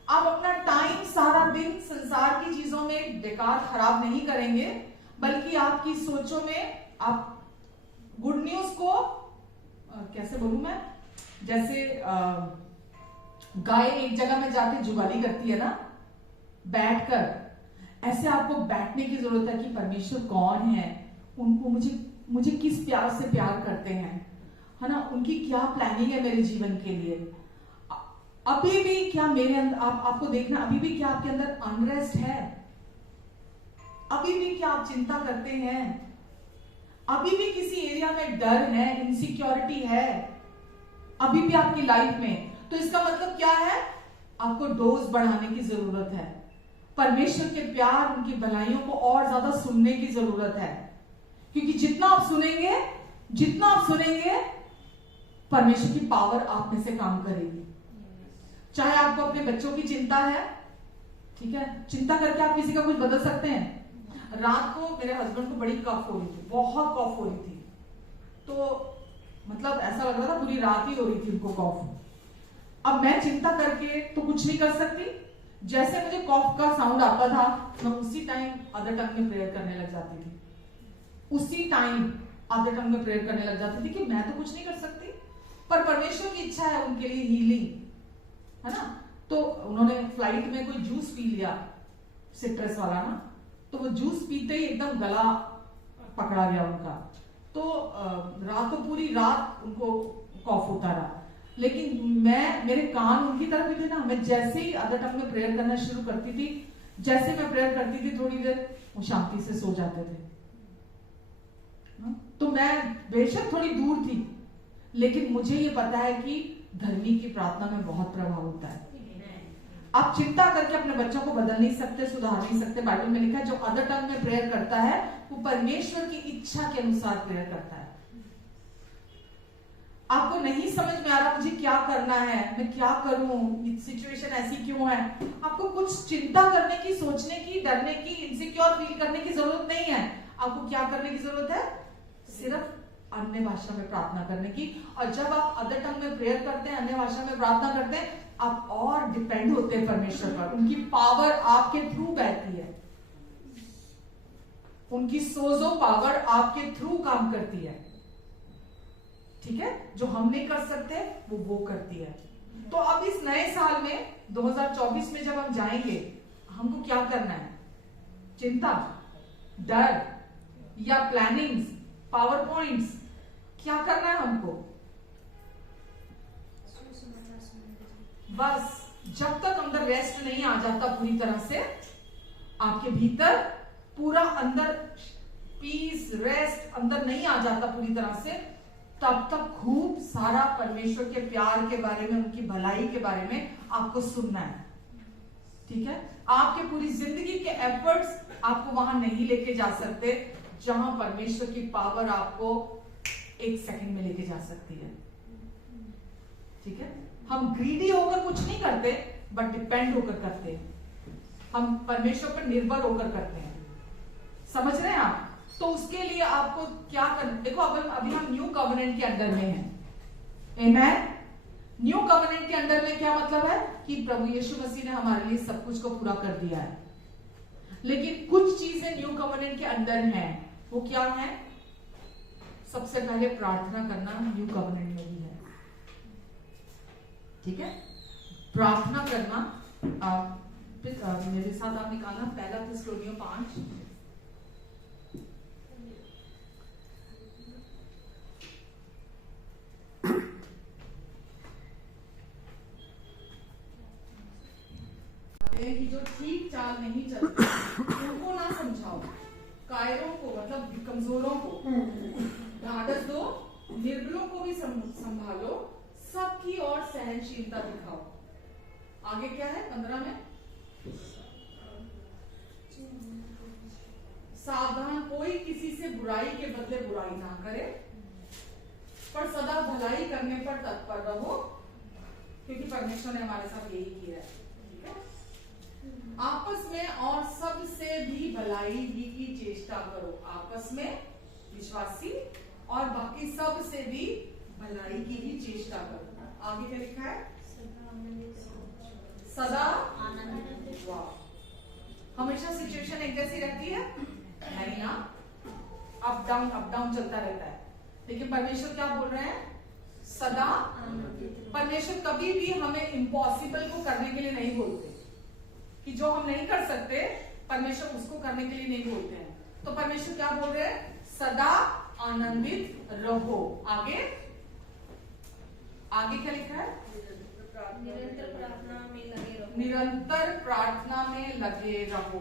आप अपना टाइम सारा दिन संसार की चीजों में बेकार खराब नहीं करेंगे, बल्कि आपकी सोचों में आप गुड न्यूज को कैसे बोलूं मैं, जैसे गाय एक जगह में जाके जुगाली करती है ना बैठकर, ऐसे आपको बैठने की जरूरत है कि परमेश्वर कौन है, उनको मुझे किस प्यार से प्यार करते हैं, है ना, उनकी क्या प्लानिंग है मेरे जीवन के लिए। अभी भी क्या मेरे अंदर आपको देखना, अभी भी क्या आपके अंदर अनरेस्ट है, अभी भी क्या आप चिंता करते हैं, अभी भी किसी एरिया में डर है, इनसिक्योरिटी है अभी भी आपकी लाइफ में, तो इसका मतलब क्या है? आपको डोज बढ़ाने की जरूरत है। परमेश्वर के प्यार, उनकी भलाइयों को और ज्यादा सुनने की जरूरत है, क्योंकि जितना आप सुनेंगे परमेश्वर की पावर आप में से काम करेगी। चाहे आपको अपने बच्चों की चिंता है, ठीक है, चिंता करके आप किसी का कुछ बदल सकते हैं। रात को मेरे हस्बैंड को बड़ी कफ हो रही थी, बहुत कफ हो रही थी, तो मतलब ऐसा लग रहा था पूरी रात ही हो रही थी उनको कफ। अब मैं चिंता करके तो कुछ नहीं कर सकती, जैसे मुझे कफ का साउंड आता था मैं उसी टाइम अदर टंग में प्रेयर करने लग जाती थी, उसी टाइम अदर टंग में प्रेयर करने लग जाती थी कि मैं तो कुछ नहीं कर सकती, पर परमेश्वर की इच्छा है उनके लिए हीलिंग, है ना। तो उन्होंने फ्लाइट में कोई जूस पी लिया, सिट्रस वाला ना, तो वो जूस पीते ही एकदम गला पकड़ा गया उनका, तो पूरी रात उनको कॉफ होता रहा। लेकिन मेरे कान उनकी तरफ ही थे ना, मैं जैसे ही अदर टंग में प्रेयर करना शुरू करती थी, जैसे मैं प्रेयर करती थी थोड़ी देर वो शांति से सो जाते थे। तो मैं बेशक थोड़ी दूर थी, लेकिन मुझे ये पता है कि धर्मी की प्रार्थना में बहुत प्रभाव होता है। आप चिंता करके अपने बच्चों को बदल नहीं सकते, सुधार नहीं सकते। बाइबल में लिखा है जो अदर टंग में प्रेयर करता है वो परमेश्वर की इच्छा के अनुसार प्रेयर करता है। आपको नहीं समझ में आ रहा मुझे क्या करना है, मैं क्या करूं, सिचुएशन ऐसी क्यों है, आपको कुछ चिंता करने की, सोचने की, डरने की, इनसिक्योर फील करने की जरूरत नहीं है। आपको क्या करने की जरूरत है? सिर्फ अन्य भाषा में प्रार्थना करने की। और जब आप अदर टंग में प्रेयर करते हैं, अन्य भाषा में प्रार्थना करते हैं, आप और डिपेंड होते हैं परमेश्वर पर। उनकी पावर आपके थ्रू बहती है, उनकी सोजो पावर आपके थ्रू काम करती है, ठीक है। जो हम नहीं कर सकते वो करती है। तो अब इस नए साल में 2024 में जब हम जाएंगे, हमको क्या करना है? चिंता, डर या प्लानिंग्स, पावर पॉइंट्स, क्या करना है हमको? बस जब तक अंदर रेस्ट नहीं आ जाता पूरी तरह से, आपके भीतर पूरा अंदर पीस, रेस्ट अंदर नहीं आ जाता पूरी तरह से, तब तक खूब सारा परमेश्वर के प्यार के बारे में, उनकी भलाई के बारे में आपको सुनना है, ठीक है। आपके पूरी जिंदगी के एफर्ट्स आपको वहां नहीं लेके जा सकते जहां परमेश्वर की पावर आपको एक सेकंड में लेके जा सकती है, ठीक है। हम ग्रीडी होकर कुछ नहीं करते, बट डिपेंड होकर करते हैं। हम परमेश्वर पर निर्भर होकर करते हैं, समझ रहे हैं आप? तो उसके लिए आपको क्या करना, देखो अभी हम न्यू कवनेंट के अंडर में हैं, आमेन। न्यू कवनेंट के अंडर में क्या मतलब है कि प्रभु यीशु मसीह ने हमारे लिए सब कुछ को पूरा कर दिया है, लेकिन कुछ चीजें न्यू कवनेंट के अंदर हैं। वो क्या है? सबसे पहले प्रार्थना करना न्यू कवनेंट में भी है, ठीक है। प्रार्थना करना, मेरे साथ आप निकालना 1 थिस्सलुनीयों 5। कि जो ठीक चाल नहीं चलते उनको ना समझाओ, कायरों को मतलब कमजोरों को ढाढ़स दो, निर्बलों को भी संभालो, सबकी ओर सहनशीलता दिखाओ। आगे क्या है 15 में? सावधान, कोई किसी से बुराई के बदले बुराई ना करे, पर सदा भलाई करने पर तत्पर रहो, क्योंकि परमेश्वर ने हमारे साथ यही किया है, ठीक है। आपस में और सबसे भी भलाई ही की चेष्टा करो। आपस में विश्वासी और बाकी सब से भी भलाई की ही चेष्टा करो। आगे क्या लिखा है? सदा आनंदित। वाह, हमेशा सिचुएशन एक जैसी रहती है नहीं ना, अप डाउन चलता रहता है, लेकिन परमेश्वर क्या बोल रहे हैं? सदा आनंदित। परमेश्वर कभी भी हमें इम्पॉसिबल को करने के लिए नहीं बोलते, कि जो हम नहीं कर सकते परमेश्वर उसको करने के लिए नहीं बोलते हैं। तो परमेश्वर क्या बोल रहे हैं? सदा आनंदित रहो। आगे क्या लिखा है? निरंतर प्रार्थना में लगे रहो। निरंतर प्रार्थना में लगे रहो।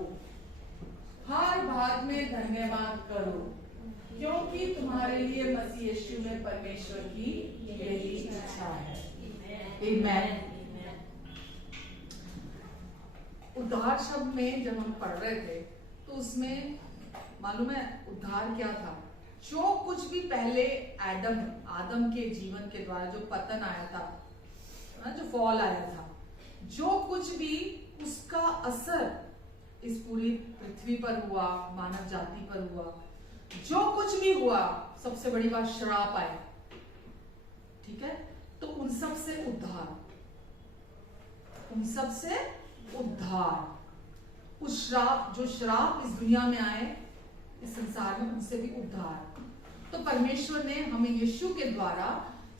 हर बात में धन्यवाद करो। क्योंकि तुम्हारे लिए मसीह यीशु में परमेश्वर की यही इच्छा है। आमीन। उद्धार शब्द में जब हम पढ़ रहे थे तो उसमें मालूम है उद्धार क्या था? जो कुछ भी पहले आदम के जीवन के द्वारा जो पतन आया था, जो फॉल आया था, जो कुछ भी उसका असर इस पूरी पृथ्वी पर हुआ, मानव जाति पर हुआ, जो कुछ भी हुआ, सबसे बड़ी बात श्राप आया। ठीक है, तो उन सब से उद्धार, उन सब से उद्धार, उस श्राप, जो श्राप इस दुनिया में आए, इस संसार में, उनसे भी उद्धार। तो परमेश्वर ने हमें यीशु के द्वारा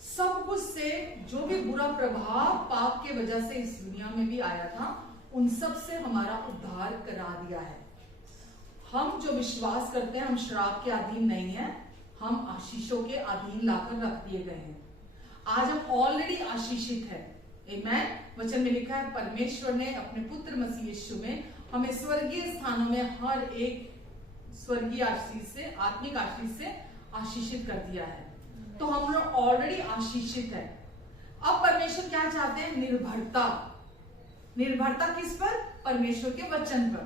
सब कुछ से, जो भी बुरा प्रभाव पाप के वजह से इस दुनिया में भी आया था, उन सब से हमारा उद्धार करा दिया है। हम जो विश्वास करते हैं, हम श्राप के अधीन नहीं है, हम आशीषों के अधीन लाकर रख दिए गए हैं। आज हम ऑलरेडी आशीषित है। आमीन। वचन में लिखा है परमेश्वर ने अपने पुत्र मसीह यीशु में हमें स्वर्गीय स्थानों में हर एक स्वर्गीय आशीष से, आत्मिक आशीष से आशीषित कर दिया है। तो हम लोग ऑलरेडी आशीषित है। अब परमेश्वर क्या चाहते हैं? निर्भरता। निर्भरता किस पर? परमेश्वर के वचन पर,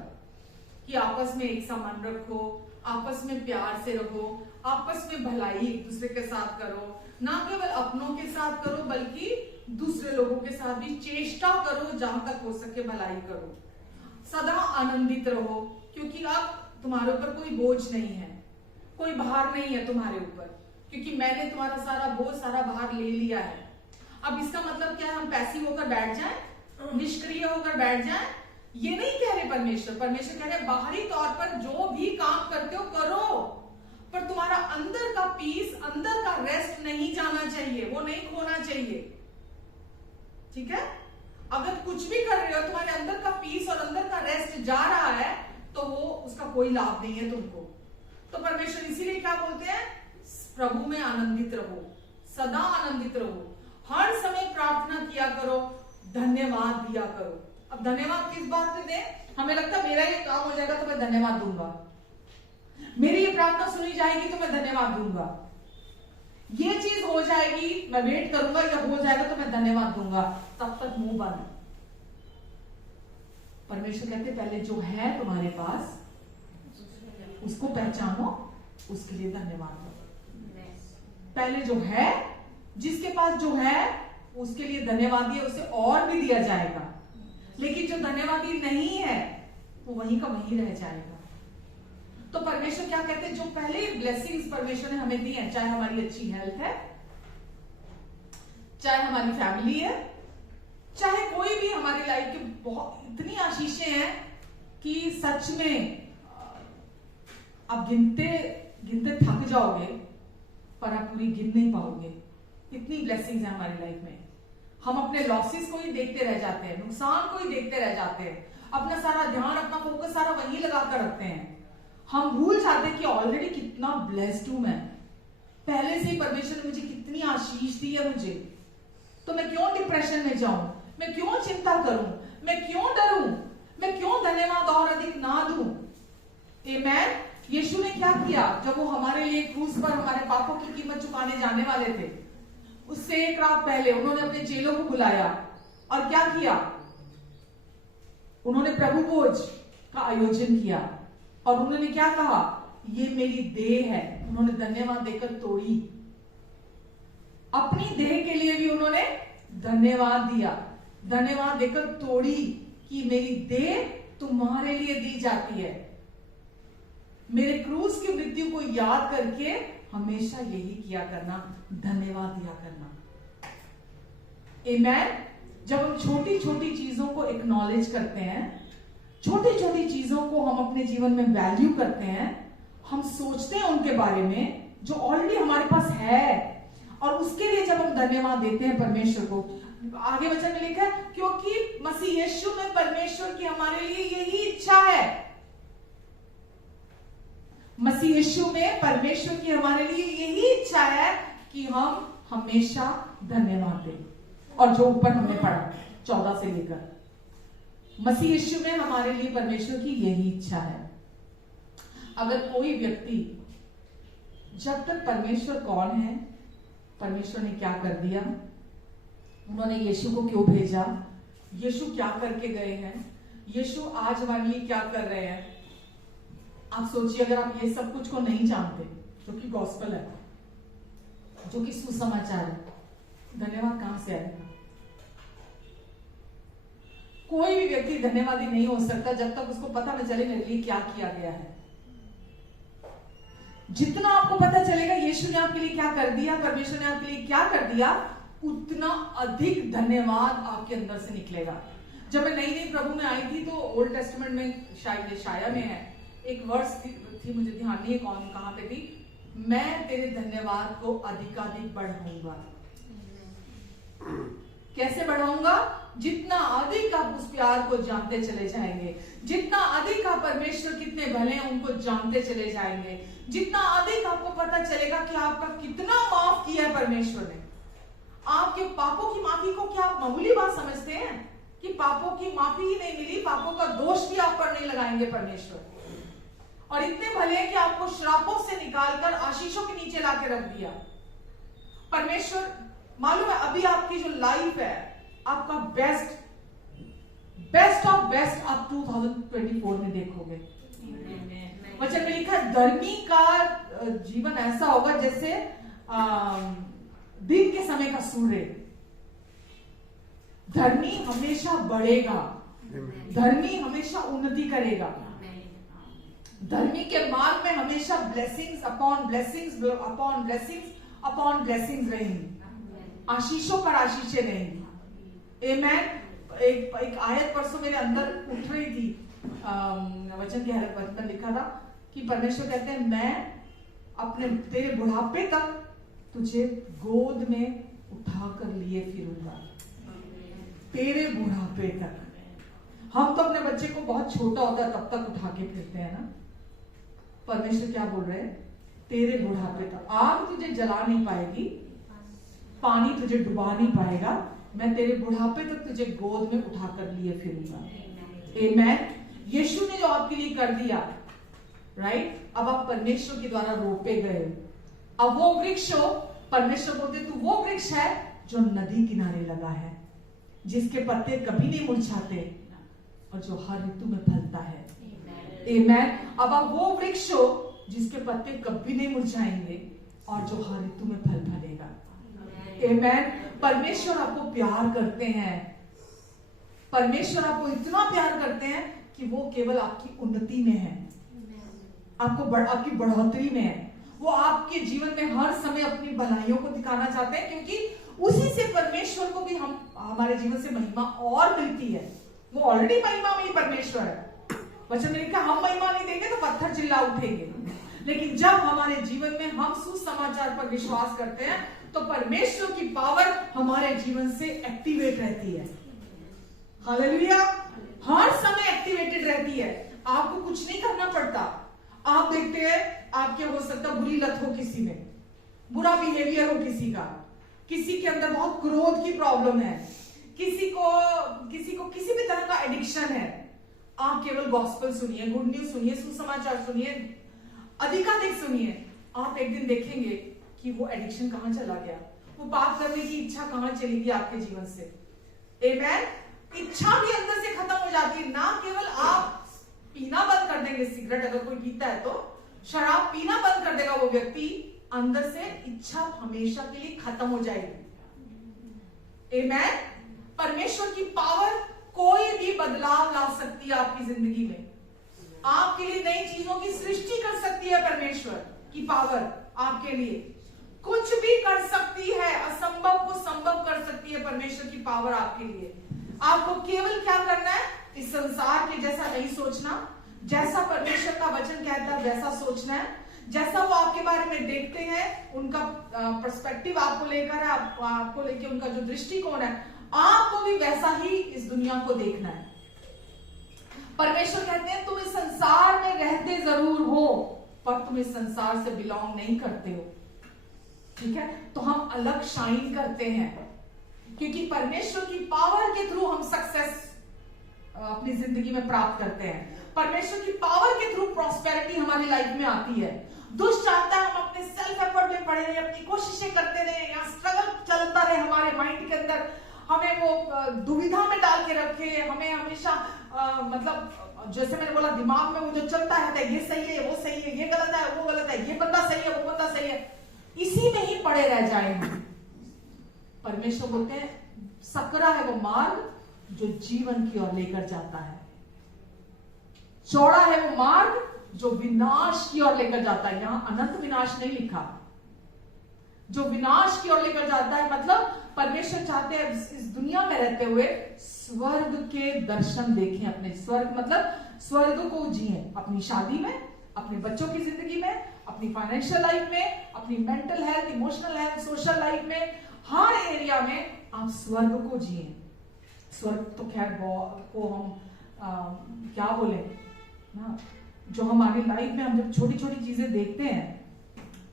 कि आपस में एक समान रखो, आपस में प्यार से रहो, आपस में भलाई एक दूसरे के साथ करो, ना केवल अपनों के साथ करो बल्कि दूसरे लोगों के साथ भी चेष्टा करो, जहां तक हो सके भलाई करो। सदा आनंदित रहो, क्योंकि अब तुम्हारे ऊपर कोई बोझ नहीं है, कोई भार नहीं है तुम्हारे ऊपर, क्योंकि मैंने तुम्हारा सारा बोझ, सारा भार ले लिया है। अब इसका मतलब क्या है? हम पैसिव होकर बैठ जाएं, निष्क्रिय होकर बैठ जाएं? ये नहीं कह रहे परमेश्वर। परमेश्वर कह रहे बाहरी तौर पर जो भी काम करते हो करो, पर तुम्हारा अंदर का पीस, अंदर का रेस्ट नहीं जाना चाहिए, वो नहीं खोना चाहिए। ठीक है? अगर कुछ भी कर रहे हो, तुम्हारे अंदर का पीस और अंदर का रेस्ट जा रहा है, तो वो उसका कोई लाभ नहीं है तुमको। तो परमेश्वर इसीलिए क्या बोलते हैं? प्रभु में आनंदित रहो, सदा आनंदित रहो, हर समय प्रार्थना किया करो, धन्यवाद दिया करो। अब धन्यवाद किस बात पे दें? हमें लगता है मेरा ये काम हो जाएगा तो मैं धन्यवाद दूंगा, मेरी ये प्रार्थना सुनी जाएगी तो मैं धन्यवाद दूंगा, ये चीज हो जाएगी, मैं वेट करूंगा, या हो जाएगा तो मैं धन्यवाद दूंगा, तब तक मुंह बंद। परमेश्वर कहते पहले जो है तुम्हारे पास उसको पहचानो, उसके लिए धन्यवाद दो। पहले जो है, जिसके पास जो है उसके लिए धन्यवाद दिया, उसे और भी दिया जाएगा। लेकिन जो धन्यवादी नहीं है वो वहीं का वहीं रह जाएगा। तो परमेश्वर क्या कहते हैं? जो पहले ब्लेसिंग्स परमेश्वर ने हमें दी है, चाहे हमारी अच्छी हेल्थ है, चाहे हमारी फैमिली है, चाहे कोई भी हमारी लाइफ की बहुत इतनी आशीषें हैं कि सच में आप गिनते गिनते थक जाओगे, पर आप पूरी गिन नहीं पाओगे। इतनी ब्लेसिंग्स है हमारी लाइफ में। हम अपने लॉसेस को ही देखते रह जाते हैं, नुकसान को ही देखते रह जाते हैं, अपना सारा ध्यान, अपना फोकस सारा वहीं लगा कर रखते हैं। हम भूल जाते हैं कि ऑलरेडी कितना ब्लेस्ड हूं मैं, पहले से ही परमेश्वर ने मुझे कितनी आशीष दी है मुझे। तो मैं क्यों डिप्रेशन में जाऊं, मैं क्यों चिंता करूं, मैं क्यों डरूं, मैं क्यों धन्यवाद और अधिक ना दूं। आमीन। यीशु ने क्या किया? जब वो हमारे लिए क्रूस पर हमारे पापों की कीमत चुकाने जाने वाले थे, उससे एक रात पहले उन्होंने अपने चेलों को बुलाया और क्या किया? उन्होंने प्रभु भोज का आयोजन किया और उन्होंने क्या कहा? ये मेरी देह है। उन्होंने धन्यवाद देकर तोड़ी, अपनी देह के लिए भी उन्होंने धन्यवाद दिया, धन्यवाद देकर तोड़ी कि मेरी देह तुम्हारे लिए दी जाती है। मेरे क्रूस की मृत्यु को याद करके हमेशा यही किया करना, धन्यवाद दिया करना। आमीन। जब हम छोटी छोटी चीजों को एक्नॉलेज करते हैं, छोटी छोटी चीजों को हम अपने जीवन में वैल्यू करते हैं, हम सोचते हैं उनके बारे में जो ऑलरेडी हमारे पास है, और उसके लिए जब हम धन्यवाद देते हैं परमेश्वर को, आगे वचन में लिखा है क्योंकि मसीह यीशु में परमेश्वर की हमारे लिए यही इच्छा है। मसीह यीशु में परमेश्वर की हमारे लिए यही इच्छा है कि हम हमेशा धन्यवाद दें। और जो ऊपर हमने पढ़ा 14 से लेकर, मसीह यीशु में हमारे लिए परमेश्वर की यही इच्छा है। अगर कोई व्यक्ति जब तक परमेश्वर कौन है, परमेश्वर ने क्या कर दिया, उन्होंने यीशु को क्यों भेजा, यीशु क्या करके गए हैं, यीशु आज हमारे लिए क्या कर रहे हैं। आप सोचिए, अगर आप ये सब कुछ को नहीं जानते, जो कि गॉस्पेल है, जो कि सुसमाचार है, धन्यवाद कहां से आएगा। कोई भी व्यक्ति धन्यवादी नहीं हो सकता जब तक उसको पता न चले मेरे लिए क्या किया गया है। जितना आपको पता चलेगा यीशु ने आपके लिए क्या कर दिया, परमेश्वर ने आपके लिए क्या कर दिया, उतना अधिक धन्यवाद आपके अंदर से निकलेगा। जब मैं नई नई प्रभु में आई थी तो ओल्ड टेस्टमेंट में, शायद यशाया में है, एक वर्ष थी मुझे ध्यान नहीं है कौन कहां पे थी, मैं तेरे धन्यवाद को अधिकाधिक बढ़ाऊंगा। कैसे बढ़ाऊंगा? जितना अधिक आप उस प्यार को जानते चले जाएंगे, जितना अधिक आप परमेश्वर कितने भले हैं उनको जानते चले जाएंगे, जितना अधिक आपको पता चलेगा कि आपका कितना माफ किया है परमेश्वर ने। आपके पापों की माफी को क्या आप मामूली बात समझते हैं कि पापों की माफी ही नहीं मिली, पापों का दोष भी आप पर नहीं लगाएंगे परमेश्वर, और इतने भले हैं कि आपको श्रापों से निकालकर आशीषों के नीचे लाके रख दिया परमेश्वर। मालूम है, अभी आपकी जो लाइफ है, आपका बेस्ट ऑफ बेस्ट आप 2024 में देखोगे। वचन में लिखा है, धर्मी का जीवन ऐसा होगा जैसे दिन के समय का सूर्य। धर्मी हमेशा बढ़ेगा, धर्मी हमेशा उन्नति करेगा, धर्मी के मार्ग में हमेशा blessings upon blessings upon blessings upon blessings रहेंगी, आशीषों पर आशीषें रहेंगी। आमेन। एक आयत परसों मेरे अंदर उठ रही थी, वचन की हालत पर लिखा था कि परमेश्वर कहते हैं, मैं अपने तेरे बुढ़ापे तक तुझे गोद में उठा कर लिए फिरूंगा। तेरे बुढ़ापे तक। हम तो अपने बच्चे को बहुत छोटा होता है तब तक उठा के फिरते हैं ना। परमेश्वर क्या बोल रहे हैं? तेरे बुढ़ापे तक। आग तुझे जला नहीं पाएगी, पानी तुझे डुबा नहीं पाएगा, मैं तेरे बुढ़ापे तक तुझे गोद में उठाकर लिए फिरूंगा। आमेन। यीशु ने जो आपके लिए कर दिया, राइट, अब आप परमेश्वर के द्वारा रोपे गए। अब वो वृक्ष हो, परमेश्वर बोलते तू वो वृक्ष है जो नदी किनारे लगा है, जिसके पत्ते कभी नहीं मुरझाते और जो हर ऋतु में फलता है। आमेन। अब आप वो वृक्ष हो जिसके पत्ते कभी नहीं मुरझाएंगे और जो हर ऋतु में फल फलेगा। आमेन। परमेश्वर आपको प्यार करते हैं, परमेश्वर आपको इतना प्यार करते हैं कि वो केवल आपकी उन्नति में है, आपकी बढ़ोतरी में है। वो आपके जीवन में हर समय अपनी भलाइयों को दिखाना चाहते हैं, क्योंकि उसी से परमेश्वर को भी हमारे जीवन से महिमा और मिलती है। वो ऑलरेडी महिमामयी परमेश्वर है। वचन में लिखा, हम महिमा नहीं देंगे तो पत्थर चिल्ला उठेंगे, लेकिन जब हमारे जीवन में हम सुसमाचार पर विश्वास करते हैं तो परमेश्वर की पावर हमारे जीवन से एक्टिवेट रहती है। हालेलुया। हर समय एक्टिवेटेड रहती है, आपको कुछ नहीं करना पड़ता। आप देखते हैं, आपके हो सकता बुरी लत हो, किसी में बुरा बिहेवियर हो, किसी के अंदर बहुत क्रोध की प्रॉब्लम है, किसी को किसी भी तरह का एडिक्शन है। आप केवल गॉस्पेल सुनिए, गुड न्यूज सुनिए, सुसमाचार सुनिए, अधिकाधिक सुनिए, आप एक दिन देखेंगे कि वो एडिक्शन कहां चला गया, वो पाप करने की इच्छा कहां चली गई आपके जीवन से। आमेन। इच्छा भी अंदर से खत्म हो जाती है। ना केवल आप पीना बंद कर देंगे, सिगरेट अगर कोई पीता है तो शराब पीना बंद कर देगा वो व्यक्ति, अंदर से इच्छा हमेशा के लिए खत्म हो जाएगी। आमेन। परमेश्वर की पावर कोई भी बदलाव ला सकती है आपकी जिंदगी में, आपके लिए नई चीजों की सृष्टि कर सकती है। परमेश्वर की पावर आपके लिए कुछ भी कर सकती है, असंभव को संभव कर सकती है परमेश्वर की पावर आपके लिए। आपको केवल क्या करना है? इस संसार के जैसा नहीं सोचना, जैसा परमेश्वर का वचन कहता है वैसा सोचना है। जैसा वो आपके बारे में देखते हैं, उनका पर्सपेक्टिव आपको लेकर है, आपको लेकर उनका जो दृष्टिकोण है, आपको भी वैसा ही इस दुनिया को देखना है। परमेश्वर कहते हैं तुम इस संसार में रहते जरूर हो, पर तुम इस संसार से बिलोंग नहीं करते हो। ठीक है, तो हम अलग शाइन करते हैं, क्योंकि परमेश्वर की पावर के थ्रू हम सक्सेस अपनी जिंदगी में प्राप्त करते हैं। परमेश्वर की पावर के थ्रू प्रॉस्पेरिटी हमारी लाइफ में आती है। दुष्ट चाहता है हम अपने सेल्फ एफर्ट में पड़े रहे, अपनी कोशिशें करते रहे, यहाँ स्ट्रगल चलता रहे हमारे माइंड के अंदर, हमें वो दुविधा में डाल के रखे, हमें हमेशा मतलब जैसे मैंने बोला दिमाग में वो जो चलता है, ये सही है, वो सही है, ये गलत है, वो गलत है, ये बंदा सही है, वो बंदा सही है, इसी में ही पड़े रह जाएंगे। परमेश्वर बोलते हैं सकरा है वो मार्ग जो जीवन की ओर लेकर जाता है, चौड़ा है वो मार्ग जो विनाश की ओर लेकर जाता है। यहां अनंत विनाश नहीं लिखा, जो विनाश की ओर लेकर जाता है, मतलब परमेश्वर चाहते हैं इस दुनिया में रहते हुए स्वर्ग के दर्शन देखें, अपने स्वर्ग मतलब स्वर्ग को जिए, अपनी शादी में, अपने बच्चों की जिंदगी में, अपनी फाइनेंशियल लाइफ में, अपनी mental health, emotional health, social life में, हर एरिया में आप स्वर्ग को जिए। स्वर्ग तो खैर को हम क्या बोले ना, जो हमारी लाइफ में हम जब छोटी छोटी चीजें देखते हैं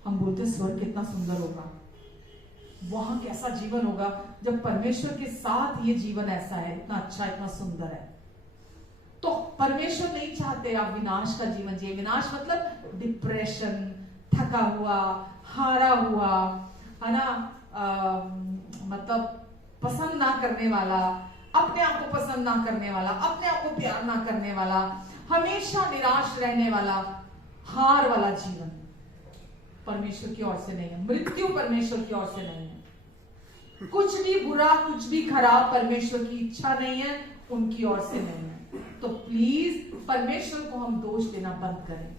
हम बोलते हैं स्वर्ग कितना सुंदर होगा, वहां कैसा जीवन होगा जब परमेश्वर के साथ ये जीवन ऐसा है, इतना अच्छा, इतना सुंदर है। तो परमेश्वर नहीं चाहते आप विनाश का जीवन जिए। विनाश मतलब डिप्रेशन, थका हुआ, हारा हुआ, है ना, मतलब पसंद ना करने वाला, अपने आप को पसंद ना करने वाला, अपने आप को प्यार ना करने वाला, हमेशा निराश रहने वाला, हार वाला जीवन परमेश्वर की ओर से नहीं है। मृत्यु परमेश्वर की ओर से नहीं है। कुछ भी बुरा, कुछ भी खराब परमेश्वर की इच्छा नहीं है, उनकी ओर से नहीं है। तो प्लीज परमेश्वर को हम दोष देना बंद करें।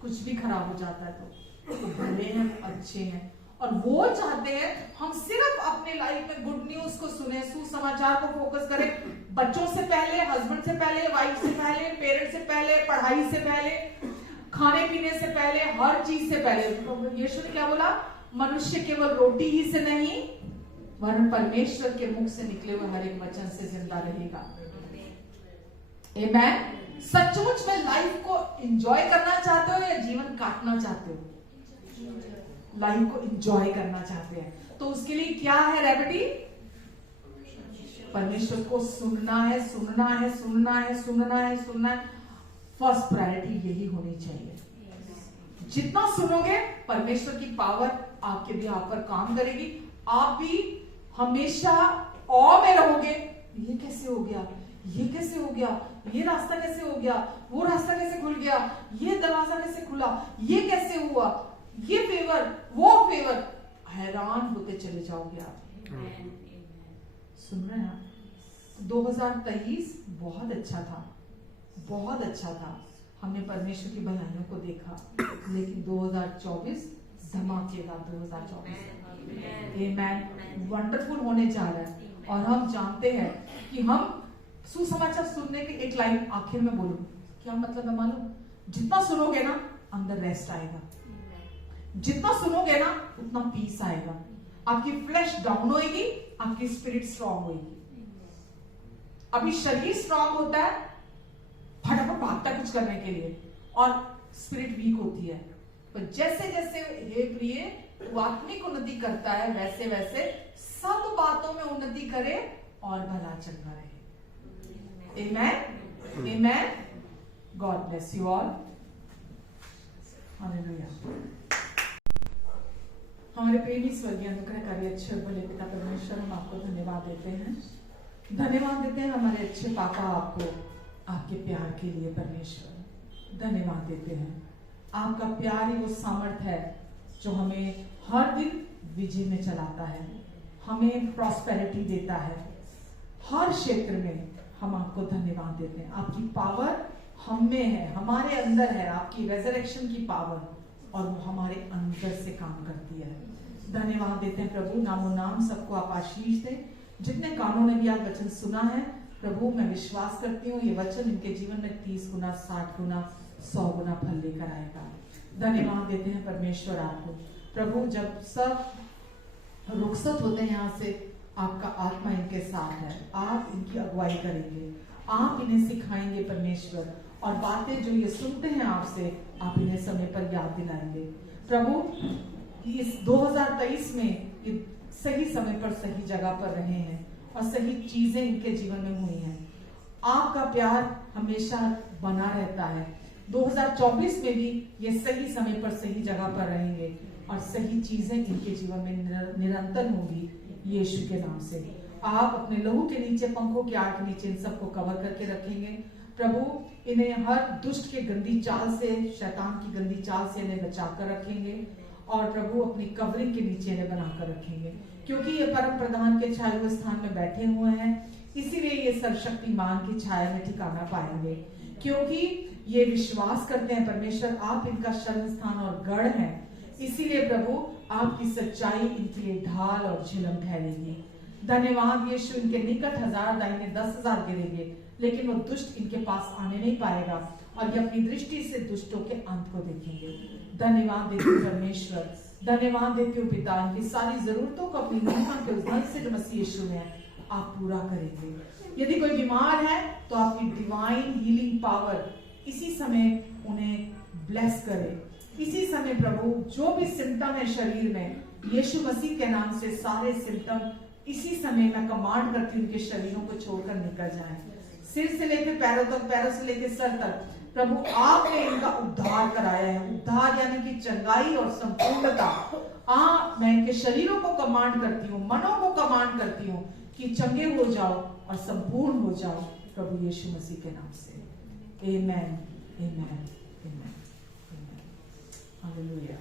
कुछ भी खराब हो जाता है तो भले हैं, अच्छे हैं, और वो चाहते हैं हम सिर्फ अपने लाइफ में गुड न्यूज को सुने, सुसमाचार को फोकस करें, बच्चों से पहले, हस्बैंड से पहले, वाइफ से पहले, पेरेंट्स से पहले, पढ़ाई से पहले, खाने पीने से पहले, हर चीज से पहले। तो यीशु ने क्या बोला? मनुष्य केवल रोटी ही से नहीं वरन परमेश्वर के मुख से निकले हुए हर एक वचन से जिंदा रहेगा। आमेन। सचमुच में लाइफ को एंजॉय करना चाहते हो या जीवन काटना चाहते हो? लाइफ को एंजॉय करना चाहते हैं तो उसके लिए क्या है रेमेडी? परमेश्वर को सुनना है, सुनना है, सुनना है, सुनना है, सुनना है। फर्स्ट प्रायोरिटी यही होनी चाहिए। जितना सुनोगे परमेश्वर की पावर आपके भी आप पर काम करेगी। आप भी हमेशा ऑ में रहोगे, ये कैसे हो गया, ये कैसे हो गया, ये रास्ता कैसे हो गया, वो रास्ता कैसे खुल गया, ये दरवाजा कैसे खुला, ये कैसे हुआ, ये फेवर, वो फेवर, हैरान होते चले जाओगे आप। सुन रहे हैं? 2023 बहुत अच्छा था, बहुत अच्छा था, हमने परमेश्वर की भलाइयों को देखा, लेकिन 2024 धमाकेदार 2024 आमेन वंडरफुल होने जा रहा है। और हम जानते हैं कि हम सुसमाचार सुनने की एक लाइन आखिर में बोलूं, क्या मतलब है मालूम? जितना सुनोगे ना अंदर रेस्ट आएगा, जितना सुनोगे ना उतना पीस आएगा, आपकी फ्लैश डाउन होएगी, आपकी स्पिरिट स्ट्रांग होएगी। अभी शरीर स्ट्रांग होता है, फटाफट भागता है कुछ करने के लिए, और स्पिरिट वीक होती है। पर जैसे जैसे हे प्रिय वो आत्मिक उन्नति करता है, वैसे वैसे सब बातों में उन्नति करे और भला चंगा रहे। आमेन, आमेन। God bless you all. हालेलुया। हमारे प्रेमी स्वर्गीय अनुग्रहकारी अच्छे भले पिता परमेश्वर, हम आपको धन्यवाद देते हैं, धन्यवाद देते हैं हमारे अच्छे पापा, आपको आपके प्यार के लिए परमेश्वर धन्यवाद देते हैं। आपका प्यार ही वो सामर्थ है जो हमें हर दिन विजय में चलाता है, हमें प्रॉस्पेरिटी देता है हर क्षेत्र में। हम आपको धन्यवाद देते हैं। आपकी पावर हम में है, हमारे अंदर है, आपकी रेजरेक्शन की पावर, और वो हमारे अंदर से काम करती है। धन्यवाद देते हैं प्रभु, नामो नाम सबको आप आशीष दें। जितने कानों ने भी आज वचन सुना है प्रभु, मैं विश्वास करती हूँ ये वचन इनके जीवन में 30 गुना, 60 गुना, 100 गुना फल लेकर आएगा। धन्यवाद देते हैं परमेश्वर आपको प्रभु। जब सब रुखसत होते हैं यहाँ से, आपका आत्मा इनके साथ है, आप इनकी अगुवाई करेंगे, आप इन्हें सिखाएंगे परमेश्वर, और बातें जो ये सुनते हैं आपसे, आप इन्हें समय पर याद दिलाएंगे प्रभु। इस 2023 में ये सही समय पर सही जगह पर रहे हैं और सही चीजें इनके जीवन में हुई हैं। आपका प्यार हमेशा बना रहता है। 2024 में भी ये सही समय पर सही जगह पर रहेंगे। और सही चीजें इनके जीवन में निरंतर होंगी यीशु के नाम से। आप अपने लहू के नीचे, पंखों की आड़ के नीचे इन सबको कवर करके रखेंगे। प्रभु इन्हें हर दुष्ट के गंदी चाल से, शैतान की गंदी चाल से इन्हें बचा कर रखेंगे और प्रभु अपनी कवरिंग के नीचे इन्हें बनाकर रखेंगे, क्योंकि ये परम प्रधान के छाए हुए स्थान में बैठे हुए हैं, इसीलिए ये सर्वशक्तिमान की छाया में ठिकाना पाएंगे, क्योंकि ये विश्वास करते हैं परमेश्वर आप इनका शरण स्थान और गढ़ है। इसीलिए प्रभु आपकी सच्चाई इनके लिए ढाल और झिलम ठहरेगी। धन्यवाद यीशु, इनके निकट 1000 दाहिने 10,000 गिरेंगे, लेकिन वो दुष्ट इनके पास आने नहीं पाएगा और ये अपनी दृष्टि से दुष्टों के अंत को देखेंगे। धन्यवाद देती हूँ परमेश्वर, धन्यवाद देती हूँ पिता, इनकी सारी जरूरतों को अपनी महिमा के उस धन से जो मसीह यीशु में है आप पूरा करेंगे। यदि कोई बीमार है तो आपकी डिवाइन हीलिंग पावर इसी समय उन्हें ब्लेस करे। इसी समय प्रभु जो भी सिम्टम है शरीर में, यीशु मसीह के नाम से सारे सिम्टम इसी समय मैं कमांड करती हूँ उनके शरीरों को छोड़कर निकल जाएं। सिर से लेकर पैरों तक, पैरों से लेकर सर तक प्रभु आपने इनका उद्धार कराया है। उद्धार यानी कि चंगाई और संपूर्णता। मैं इनके शरीरों को कमांड करती हूँ, मनों को कमांड करती हूँ कि चंगे हो जाओ और संपूर्ण हो जाओ प्रभु यीशु मसीह के नाम से। आमेन, आमेन, आमेन, आमेन। हालेलुया।